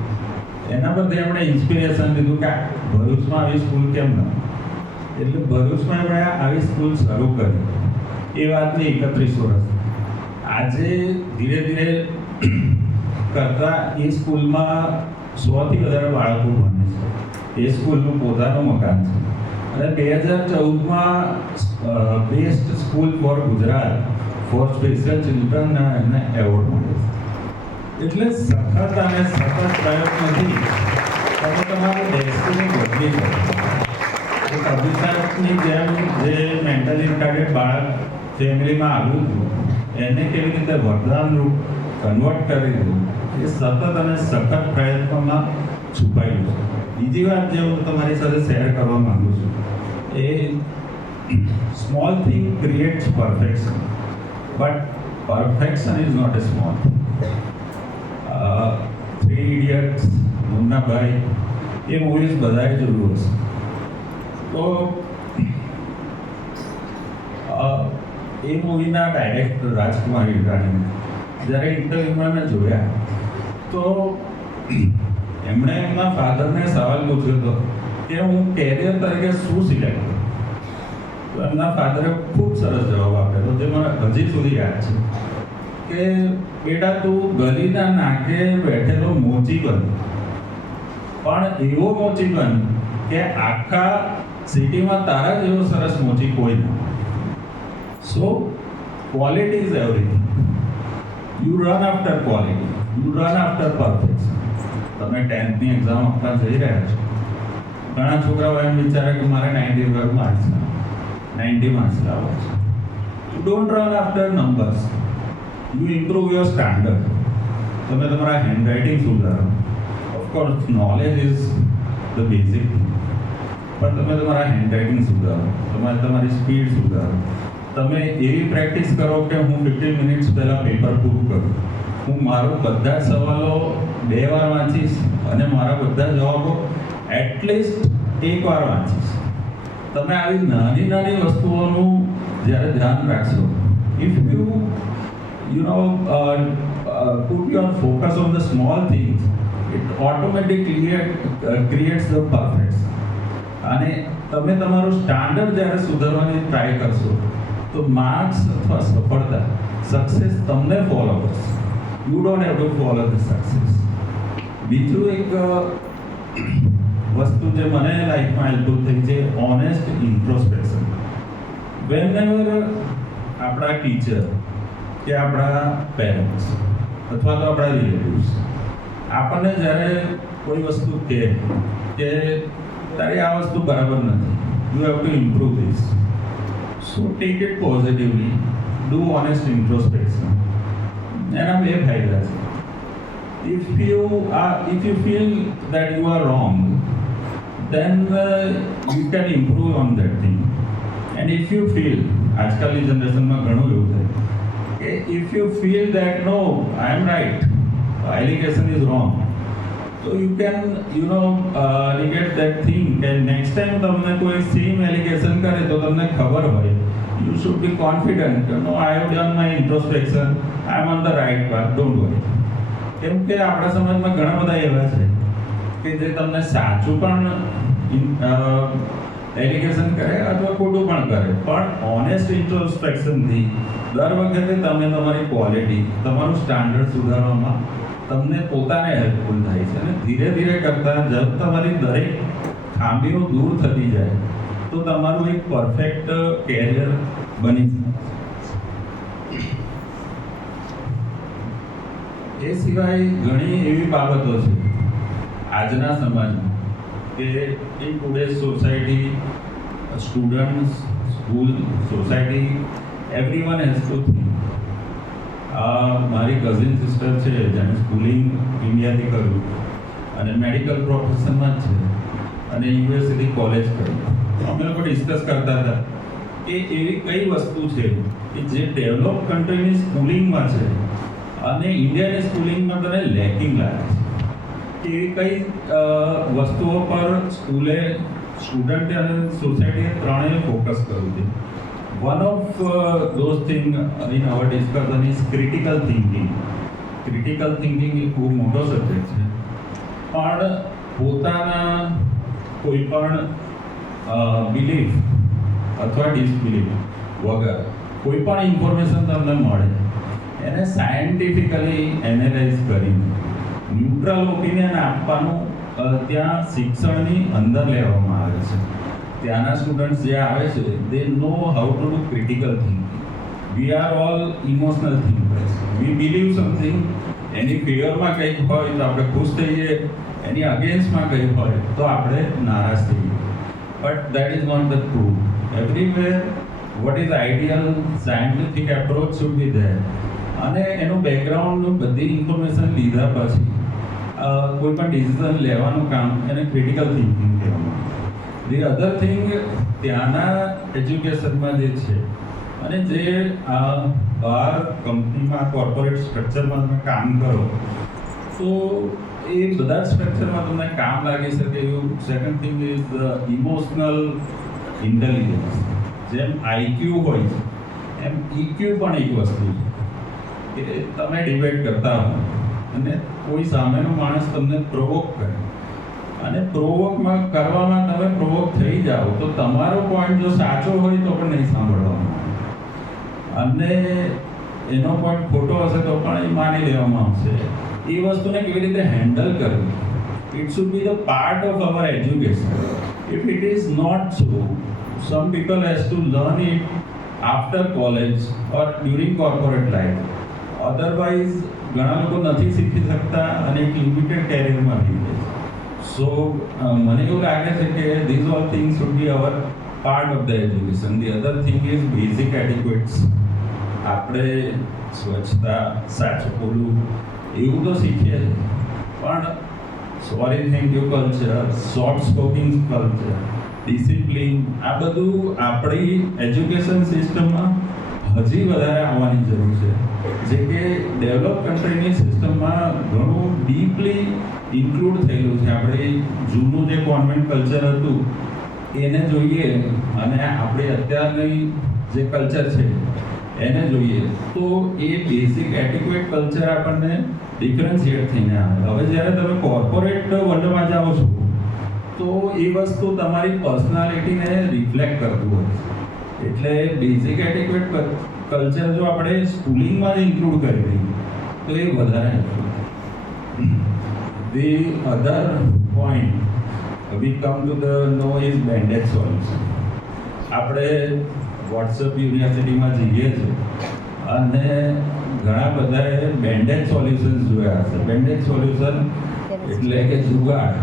એના પરથી એમણે ઇન્સ્પિરેશન લીધું કે ભરૂચમાં આવી સ્કૂલ કેમ ન, એટલે ભરૂચમાં એમણે આવી સ્કૂલ શરૂ કરી. એ વાતની 31 વર્ષ. આજે ધીરે ધીરે કરતાં એ સ્કૂલમાં 100થી વધારે બાળકો ભણે છે. એ સ્કૂલનું પોતાનું મકાન છે અને 2014માં best school for Gujarat for special ચિલ્ડ્રનના એમને એવોર્ડ મળ્યો છે. એટલે સખત અને સતત પ્રયત્નથી તમે તમારું ડેસ્ટિની બદલી શકો. એક અભિષેકની જેમ જે મેન્ટલી રિટાયર્ડ બાળક ફેમિલીમાં આવ્યું હતું એને કેવી રીતે વરદાનરૂપ કન્વર્ટ કરી દીધું એ સતત અને સખત પ્રયત્નોમાં છુપાયેલું છે. બીજી વાત જે હું તમારી સાથે શેર કરવા માંગુ છું a small thing creates perfection, but perfection is not a small thing. 3 idiots, Munnabhai એ મૂવીઝ બધાએ જોયું હશે. તો એ મૂવીના ડાયરેક્ટર રાજકુમાર હિરાણી જ્યારે ઇન્ટરવ્યુમાં મેં જોયા તો એમણે એમના ફાધરને સવાલ પૂછ્યો હતો કે હું કેરિયર તરીકે શું સિલેક્ટ કરું. તો એમના ફાધરે ખૂબ સરસ જવાબ આપ્યો જે મને હજી સુધી યાદ છે કે બેટા તું ગલીના નાકે બેઠેલો મોચી બન, પણ એવો મોચી બન કે આખા સિટીમાં તારા જેવો સરસ મોચી કોઈ ના. So quality is everything. You run after quality, you run after perfection. તમે 10thની એક્ઝામ આપવા જઈ રહ્યા છો. ઘણા છોકરાઓ એમ વિચારે કે મારે 90 માર્ક્સ લાવવા છે. You don't run after numbers, you improve your standard. તમે તમારા હેન્ડરાઇટિંગ સુધારો. Of course knowledge is the basic thing, પણ તમે તમારા હેન્ડરાઇટિંગ સુધારો, તમારી સ્પીડ સુધારો. તમે એવી પ્રેક્ટિસ કરો કે હું 15 મિનિટ્સ પહેલાં પેપર પૂરું કરું, હું મારો બધા જ સવાલો 2 વાર વાંચીશ અને મારા બધા જવાબો એટલીસ્ટ 1 વાર વાંચીશ. તમે આવી નાની નાની વસ્તુઓનું જ્યારે ધ્યાન રાખશો, if you put your focus on the small things, it automatically creates the perfect. અને તમે તમારું સ્ટાન્ડર્ડ જ્યારે સુધારવાની ટ્રાય કરશો તો માર્ક્સ અથવા સફળતા, સક્સેસ તમને ફોલો કરશે. You don't have to follow the success. બીજું એક વસ્તુ જે મને લાઈફમાં હેલ્પફુલ થઈ છે, ઓનેસ્ટ ઇન્ટ્રોસ્પેક્શન. વેનએવર આપણા ટીચર કે આપણા પેરેન્ટ્સ અથવા તો આપણા રિલેટિવ્સ આપણને જ્યારે કોઈ વસ્તુ કહે કે તારી આ વસ્તુ બરાબર નથી, you have to improve this, so take it positively, do honest introspection. એના 2 ફાયદા છે. if you feel that you are wrong, then you can improve on that thing. And if you feel, આજકાલની જનરેશનમાં ઘણું એવું થાય કે if you feel that no, I am right, allegation is wrong, so you can negate that thing. And next time તમને કોઈ same allegation કરે તો તમને ખબર હોય, you should be confident, no, I have done my introspection, I am on the right path, don't worry. કેમ કે આપણા સમાજમાં ઘણા બધા એવા છે કે જે તમને સાચું પણ એલિગેશન કરે અથવા ખોટું પણ કરે, પણ ઓનેસ્ટ ઇન્ટ્રોસ્પેક્શનથી દર વખતે તમે તમારી ક્વોલિટી, તમારું સ્ટાન્ડર્ડ સુધારવામાં તમને પોતાને હેલ્પફુલ થાય છે. અને ધીરે ધીરે કરતાં જબ તમારી દરેક ખામીઓ દૂર થતી જાય તો તમારું એક પરફેક્ટ કેરિયર બની શકે. એ સિવાય ઘણી એવી બાબતો છે આજના સમાજમાં કે in today's society, students, school, society, everyone has two think. મારી કઝિન સિસ્ટર છે જેણે સ્કૂલિંગ ઇન્ડિયાથી કર્યું અને મેડિકલ પ્રોફેશનમાં જ છે અને યુનિવર્સિટી કોલેજ કર્યું. અમે લોકો ડિસ્કસ કરતા હતા કે એવી કઈ વસ્તુ છે કે જે ડેવલપ કન્ટ્રીની સ્કૂલિંગમાં છે અને ઇન્ડિયાની સ્કૂલિંગમાં તને લેકિંગ લાગે છે. એવી કઈ વસ્તુઓ પર સ્કૂલે, સ્ટુડન્ટે અને સોસાયટીએ ત્રણેય ફોકસ કરવું છે. One of those thing in our discussion is critical thinking. Critical thinking એ ખૂબ મોટો સબ્જેક્ટ છે, પણ પોતાના કોઈ પણ બિલીફ અથવા ડિસબિલીફ વગર કોઈ પણ ઇન્ફોર્મેશન તમને મળે એને સાયન્ટિફિકલી એનાલાઇઝ કરીને ન્યુટ્રલ ઓપિનિયન આપવાનું ત્યાં શિક્ષણની અંદર લેવામાં આવે છે. ત્યાંના સ્ટુડન્ટ્સ જે આવે છે they know how to do critical thinking. We are all emotional thinkers. We believe something, એની ફેવરમાં કંઈક હોય તો આપણે ખુશ થઈએ, એની અગેન્સ્ટમાં કંઈક હોય તો આપણે નારાજ થઈએ. But that is not the true. Everywhere what is ideal scientific approach should be there. અને એનું બેકગ્રાઉન્ડનું બધી ઇન્ફોર્મેશન લીધા પછી કોઈ પણ ડિસિઝન લેવાનું કામ એને ક્રિટિકલ થિંકિંગ કહેવામાં. ધી અધર થિંગ, ત્યાંના એજ્યુકેશનમાં જે છે અને જે બહાર કંપનીમાં કોર્પોરેટ સ્ટ્રક્ચરમાં તમે કામ કરો તો એ બધા જ સ્ટ્રક્ચરમાં તમને કામ લાગી શકે એવું. Second thing is emotional intelligence. જેમ આઈક્યુ હોય છે એમ ઇક્યુ પણ એક વસ્તુ છે કે તમે ડિબેટ કરતા હો અને કોઈ સામેનો માણસ તમને પ્રોવોક કરે અને પ્રોવોકમાં કરવામાં તમે પ્રોવોક થઈ જાઓ તો તમારો પોઈન્ટ જો સાચો હોય તો પણ નહીં સાંભળવામાં આવે અને એનો પોઈન્ટ ખોટો હશે તો પણ એ માની લેવામાં આવશે. એ વસ્તુને કેવી રીતે હેન્ડલ કરવી, it should be the part of our education. If it is not so, some people has to learn it after college or during corporate life. Otherwise ઘણા લોકો નથી શીખી શકતા અને એક લિમિટેડ કેરિયરમાં રહી જાય. સો મને એવું લાગે છે કે these all things should be our part of the education. The other thing is basic adequates આપણે સ્વચ્છતા, સાચું બોલવું એવું તો શીખીએ છીએ, પણ sorry thank you culture, soft spoking culture, discipline, આ બધું આપણી એજ્યુકેશન સિસ્ટમમાં હજી વધારે આવવાની જરૂર છે, જે કે ડેવલપ કન્ટ્રીની સિસ્ટમમાં ઘણું ડીપલી ઇન્ક્લુડ થયેલું છે. આપણે જૂનું જે કોન્વેન્ટ કલ્ચર હતું એને જોઈએ અને આપણે અત્યારની જે કલ્ચર છે એને જોઈએ તો એ બેઝિક એટિક્યુએટ કલ્ચર આપણને ડિફરન્શિએટ થઈને આવે. હવે જ્યારે તમે કોર્પોરેટ વર્લ્ડમાં જાઓ છો તો એ વસ્તુ તમારી પર્સનાલિટીને રિફ્લેક્ટ કરતું હોય છે. એટલે બેઝિક એટિક્યુએટ કલ્ચર જો આપણે સ્કૂલિંગમાં જ ઇન્ક્લુડ કરી દઈએ તો એ વધારે helpful. The other point we come to the no is bandage solution. આપણે વોટ્સઅપ યુનિવર્સિટીમાં જઈએ છીએ અને ઘણા બધાએ બેન્ડેજ સોલ્યુશન્સ જોયા હશે. બેન્ડેજ સોલ્યુશન એટલે કે જુગાડ.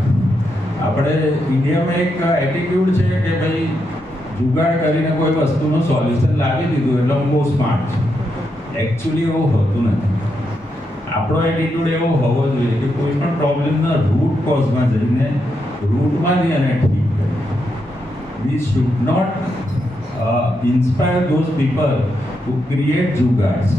આપણે ઇન્ડિયામાં એક એટીટ્યુડ છે કે ભાઈ જુગાડ કરીને કોઈ વસ્તુનું સોલ્યુશન લાવી દીધું એટલે હું બહુ સ્માર્ટ છું. એકચ્યુઅલી એવું હોતું નથી. આપણો એટીટ્યુડ એવો હોવો જોઈએ કે કોઈ પણ પ્રોબ્લેમના રૂટ કોઝમાં જઈને રૂટમાંથી એને ઠીક કરીએ. We should not inspire those people to create jugaads.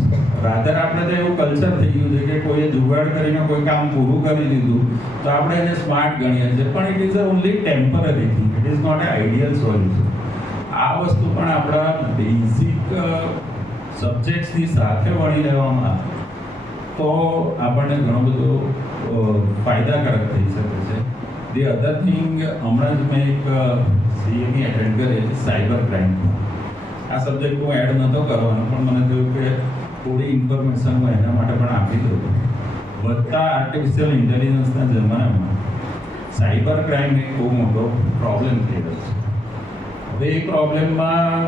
Rather આપણે તો એવું કલ્ચર થઈ ગયું છે કે કોઈએ જુગાડ કરીને કોઈ કામ પૂરું કરી દીધું તો આપણે એને સ્માર્ટ ગણીએ છીએ, પણ it is only temporary thing, it is not a ideal solution. આ વસ્તુ પણ આપણા બેઝિક સબ્જેક્ટ્સની સાથે વણી લેવામાં આવે તો આપણને ઘણો બધો ફાયદાકારક થઈ શકે છે. ધી અધર થિંગ, હમણાં જ મેં એક સીએની એટેન્ડ કરી સાયબર ક્રાઇમ. આ સબ્જેક્ટ હું એડ નહોતો કરવાનો પણ મને થયું કે થોડી ઇન્ફોર્મેશન હું એના માટે પણ આપી દઉં. વધતા આર્ટિફિશિયલ ઇન્ટેલિજન્સના જમાનામાં સાયબર ક્રાઇમ એક બહુ મોટો પ્રોબ્લેમ થઈ રહ્યો છે. હવે એ પ્રોબ્લેમમાં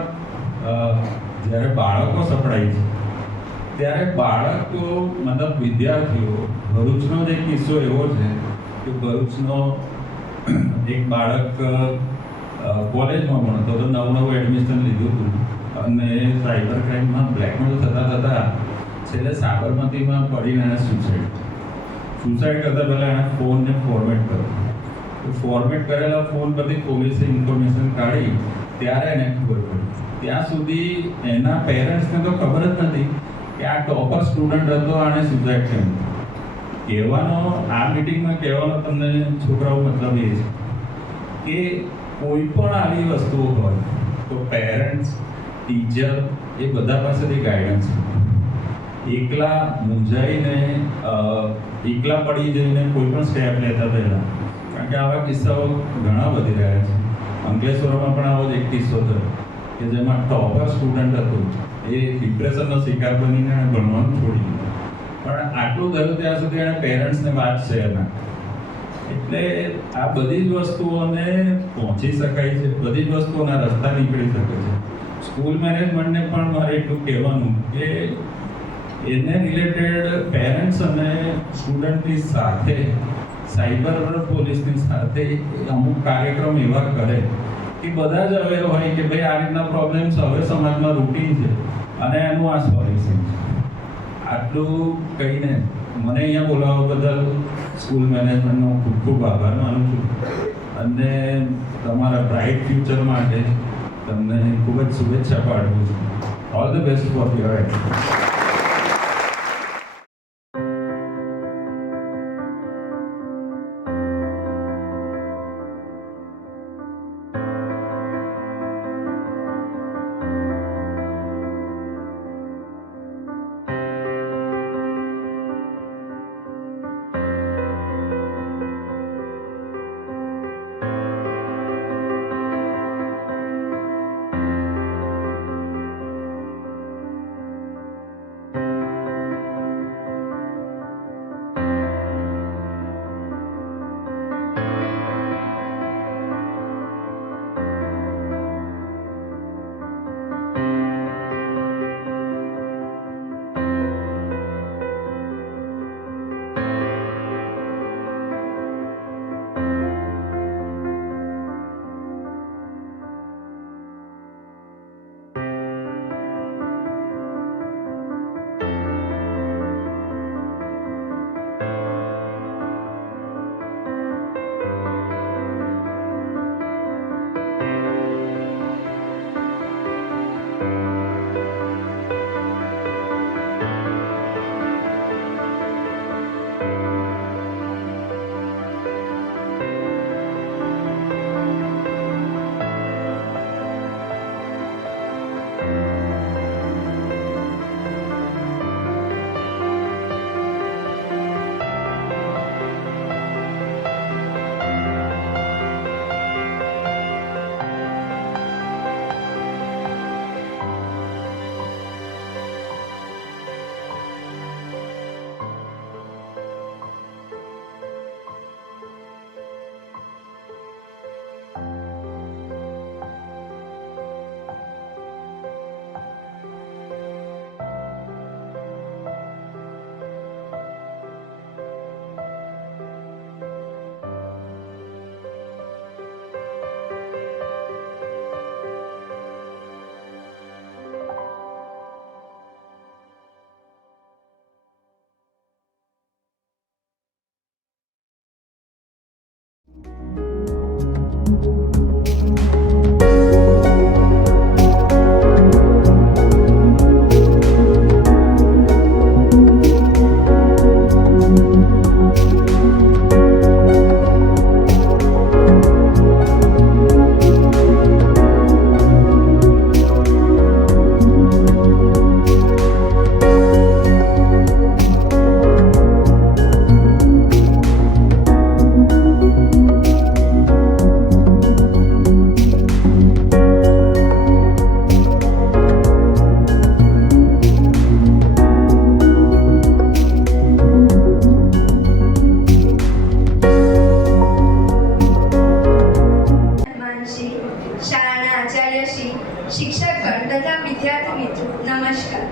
જ્યારે બાળકો સપડાય છે ત્યારે બાળકો મતલબ વિદ્યાર્થીઓ, ભરૂચનો જ એક કિસ્સો એવો છે કે ભરૂચનો એક બાળક કોલેજમાં ભણતો હતો, નવું એડમિશન લીધું હતું અને સાયબર ક્રાઇમમાં બ્લેકમેલ થતાં છેલ્લે સાબરમતીમાં પડીને એને સુસાઇડ કરતાં પહેલાં એણે ફોનને ફોર્મેટ કર્યો. ફોર્મેટ કરેલા ફોન પરથી પોલીસે ઇન્ફોર્મેશન કાઢી ત્યારે એને ખબર પડી. ત્યાં સુધી એના પેરેન્ટ્સને તો ખબર જ નથી કે આ ટોપર સ્ટુડન્ટ હતો, આને સુસાઇડ કર્યું. કહેવાનો આ મિટિંગમાં કહેવાનો તમને છોકરાઓ મતલબ એ છે કે કોઈ પણ આવી વસ્તુઓ હોય તો પેરેન્ટ્સ, ટીચર એ બધા પાસેથી ગાઈડન્સ. એકલા મૂંઝાઈને એકલા પડી જઈને કોઈ પણ સ્ટેપ લેતા પહેલાં, કારણ કે આવા કિસ્સાઓ ઘણા વધી રહ્યા છે. અંકલેશ્વરમાં પણ આવો જ એક કિસ્સો થયો કે જેમાં ટોપર સ્ટુડન્ટ હતું એ ડિપ્રેશનનો શિકાર બનીને એણે ભણવાનું છોડી દીધું. પણ આટલું થયું ત્યાં સુધી એણે પેરેન્ટ્સને વાત શેર ના. એટલે આ બધી જ વસ્તુઓને પહોંચી શકાય છે, બધી જ વસ્તુઓના રસ્તા નીકળી શકે છે. સ્કૂલ મેનેજમેન્ટને પણ મારે એટલું કહેવાનું કે એને રિલેટેડ પેરેન્ટ્સ અને સ્ટુડન્ટની સાથે, સાયબર પોલીસની સાથે અમુક કાર્યક્રમ એવા કરે કે બધા જ અવેર હોય કે ભાઈ આ રીતના પ્રોબ્લેમ્સ હવે સમાજમાં રૂટીન છે અને એનું આ સોલ્યુશન છે. આટલું કહીને મને અહીંયા બોલાવવા બદલ સ્કૂલ મેનેજમેન્ટનો ખૂબ ખૂબ આભાર માનું છું અને તમારા બ્રાઇટ ફ્યુચર માટે તમને ખૂબ જ શુભેચ્છા પાઠવું છું. All the best for your activity. शाळाના आचार्यश्री, शिक्षकगण तथा विद्यार्थी मित्रों, नमस्कार।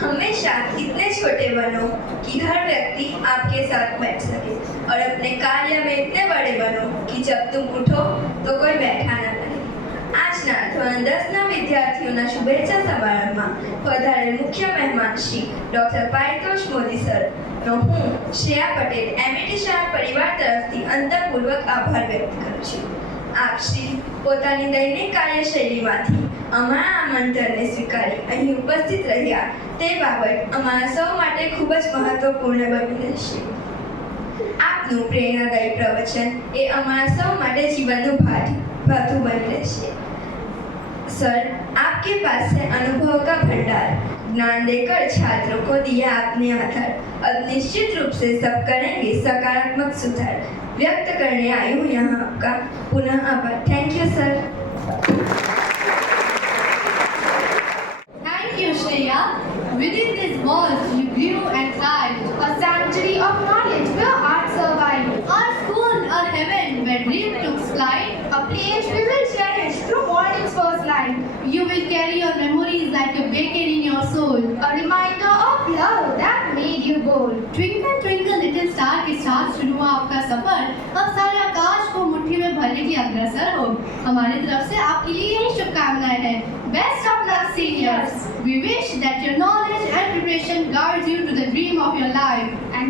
हमेशा इतने छोटे बनो कि हर व्यक्ति आपके साथ बैठ सके और अपने कार्य में इतने बड़े बनो कि जब तुम उठो तो कोई बैठा ना रहे। આજના ધોરણ 10ના વિદ્યાર્થીઓના શુભેચ્છા સમારંભમાં પધારેલ મુખ્ય મહેમાન શ્રી ડોક્ટર પારિતોષ મોદી સર નો હું શ્રેયા પટેલ એમઈટી શાળા પરિવાર તરફથી અંતઃપૂર્વક આભાર વ્યક્ત કરું છું। આપ શ્રી પોતાની દૈનિક કાર્યશૈલીમાંથી અમારા આમંત્રણને સ્વીકારી અહીં ઉપસ્થિત રહ્યા તે બાબત અમારા સૌ માટે ખૂબ જ મહત્વપૂર્ણ બની રહેશે। આપનું પ્રેરણાદાયી પ્રવચન એ અમારા સૌ માટે જીવનનું ભાથું બની રહેશે। सर, आपके पास है अनुभव का भंडार, ज्ञान देकर छात्रों को दिया आपने आधार। अब निश्चित रूप से सब करेंगे सकारात्मक सुधार। व्यक्त करने आई हूँ यहाँ आपका पुनः आभार। Thank you sir. Thank you, Shreya. Within these walls, you grew and thrived. A sanctuary of knowledge where art survived. Our school, a heaven where dream took flight. A place we will cherish through morning's first light. You will carry your memories like a beacon in your soul. A reminder of love that made you bold. Twinkle twinkle little star के साथ शुरू हुआ आपका सफर। अब सारे आकाश को मुट्ठी में भरने की अग्रसर हो। हमारी तरफ से आपके लिए यही शुभकामनाएं हैं। Best of luck, seniors. We wish that your knowledge and preparation guides you to the dream of your life. And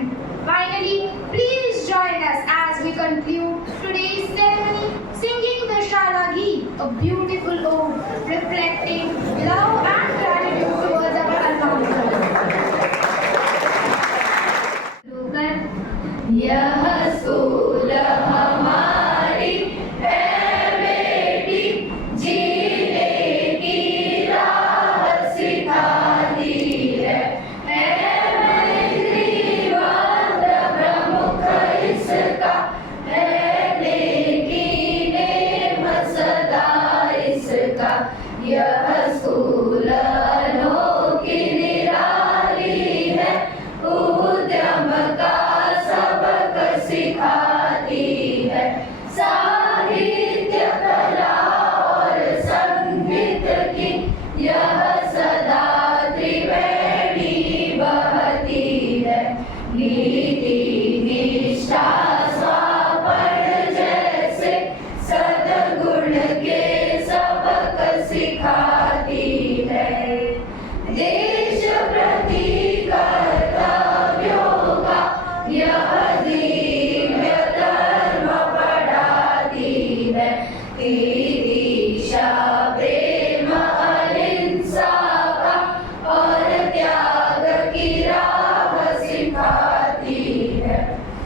finally, please join us as we conclude today's ceremony singing the Shala Geet, a beautiful ode reflecting love and gratitude towards our announcer. यह स्कूल हमारी है बेटी, जीने की राह सिखाती है मैत्री मंत्र प्रमुख इसका है, नेकी नेम सदा इसका। यह स्कूल अनोखी निराली है, उद्यम का सबक सिखाती है। साहित्य कला और संगीत की यह सदा त्रिवेणी बहती है। नीति निष्ठा स्वापन जैसे सद्गुण के सबक सिखाती है। देश प्रति कर्तव्यों का यह दिव्य धर्म पढ़ाती है। ईर्ष्या प्रेम अहिंसा का और त्याग की राह सिखाती है।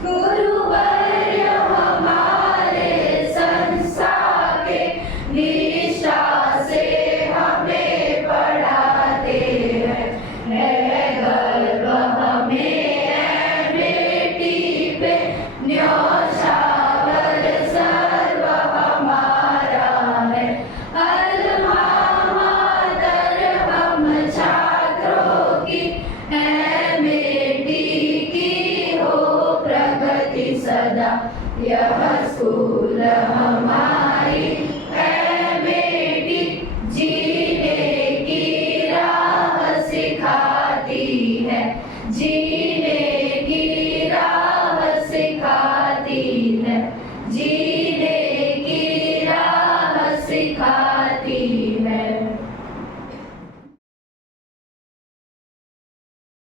गुरुवर्य हमारे संस्था के निष्ठा से हमें पढ़ाते हैं। है गर्व हमें बेटी पे, न्योछावर सर्व हमारा है। अलमा मातर हम छात्रों की है, बेटी की हो प्रगति सदा। यह स्कूल हमारी है बेटी, जीने की राह सिखाती है। जीने की राह सिखाती है। जीने की राह सिखाती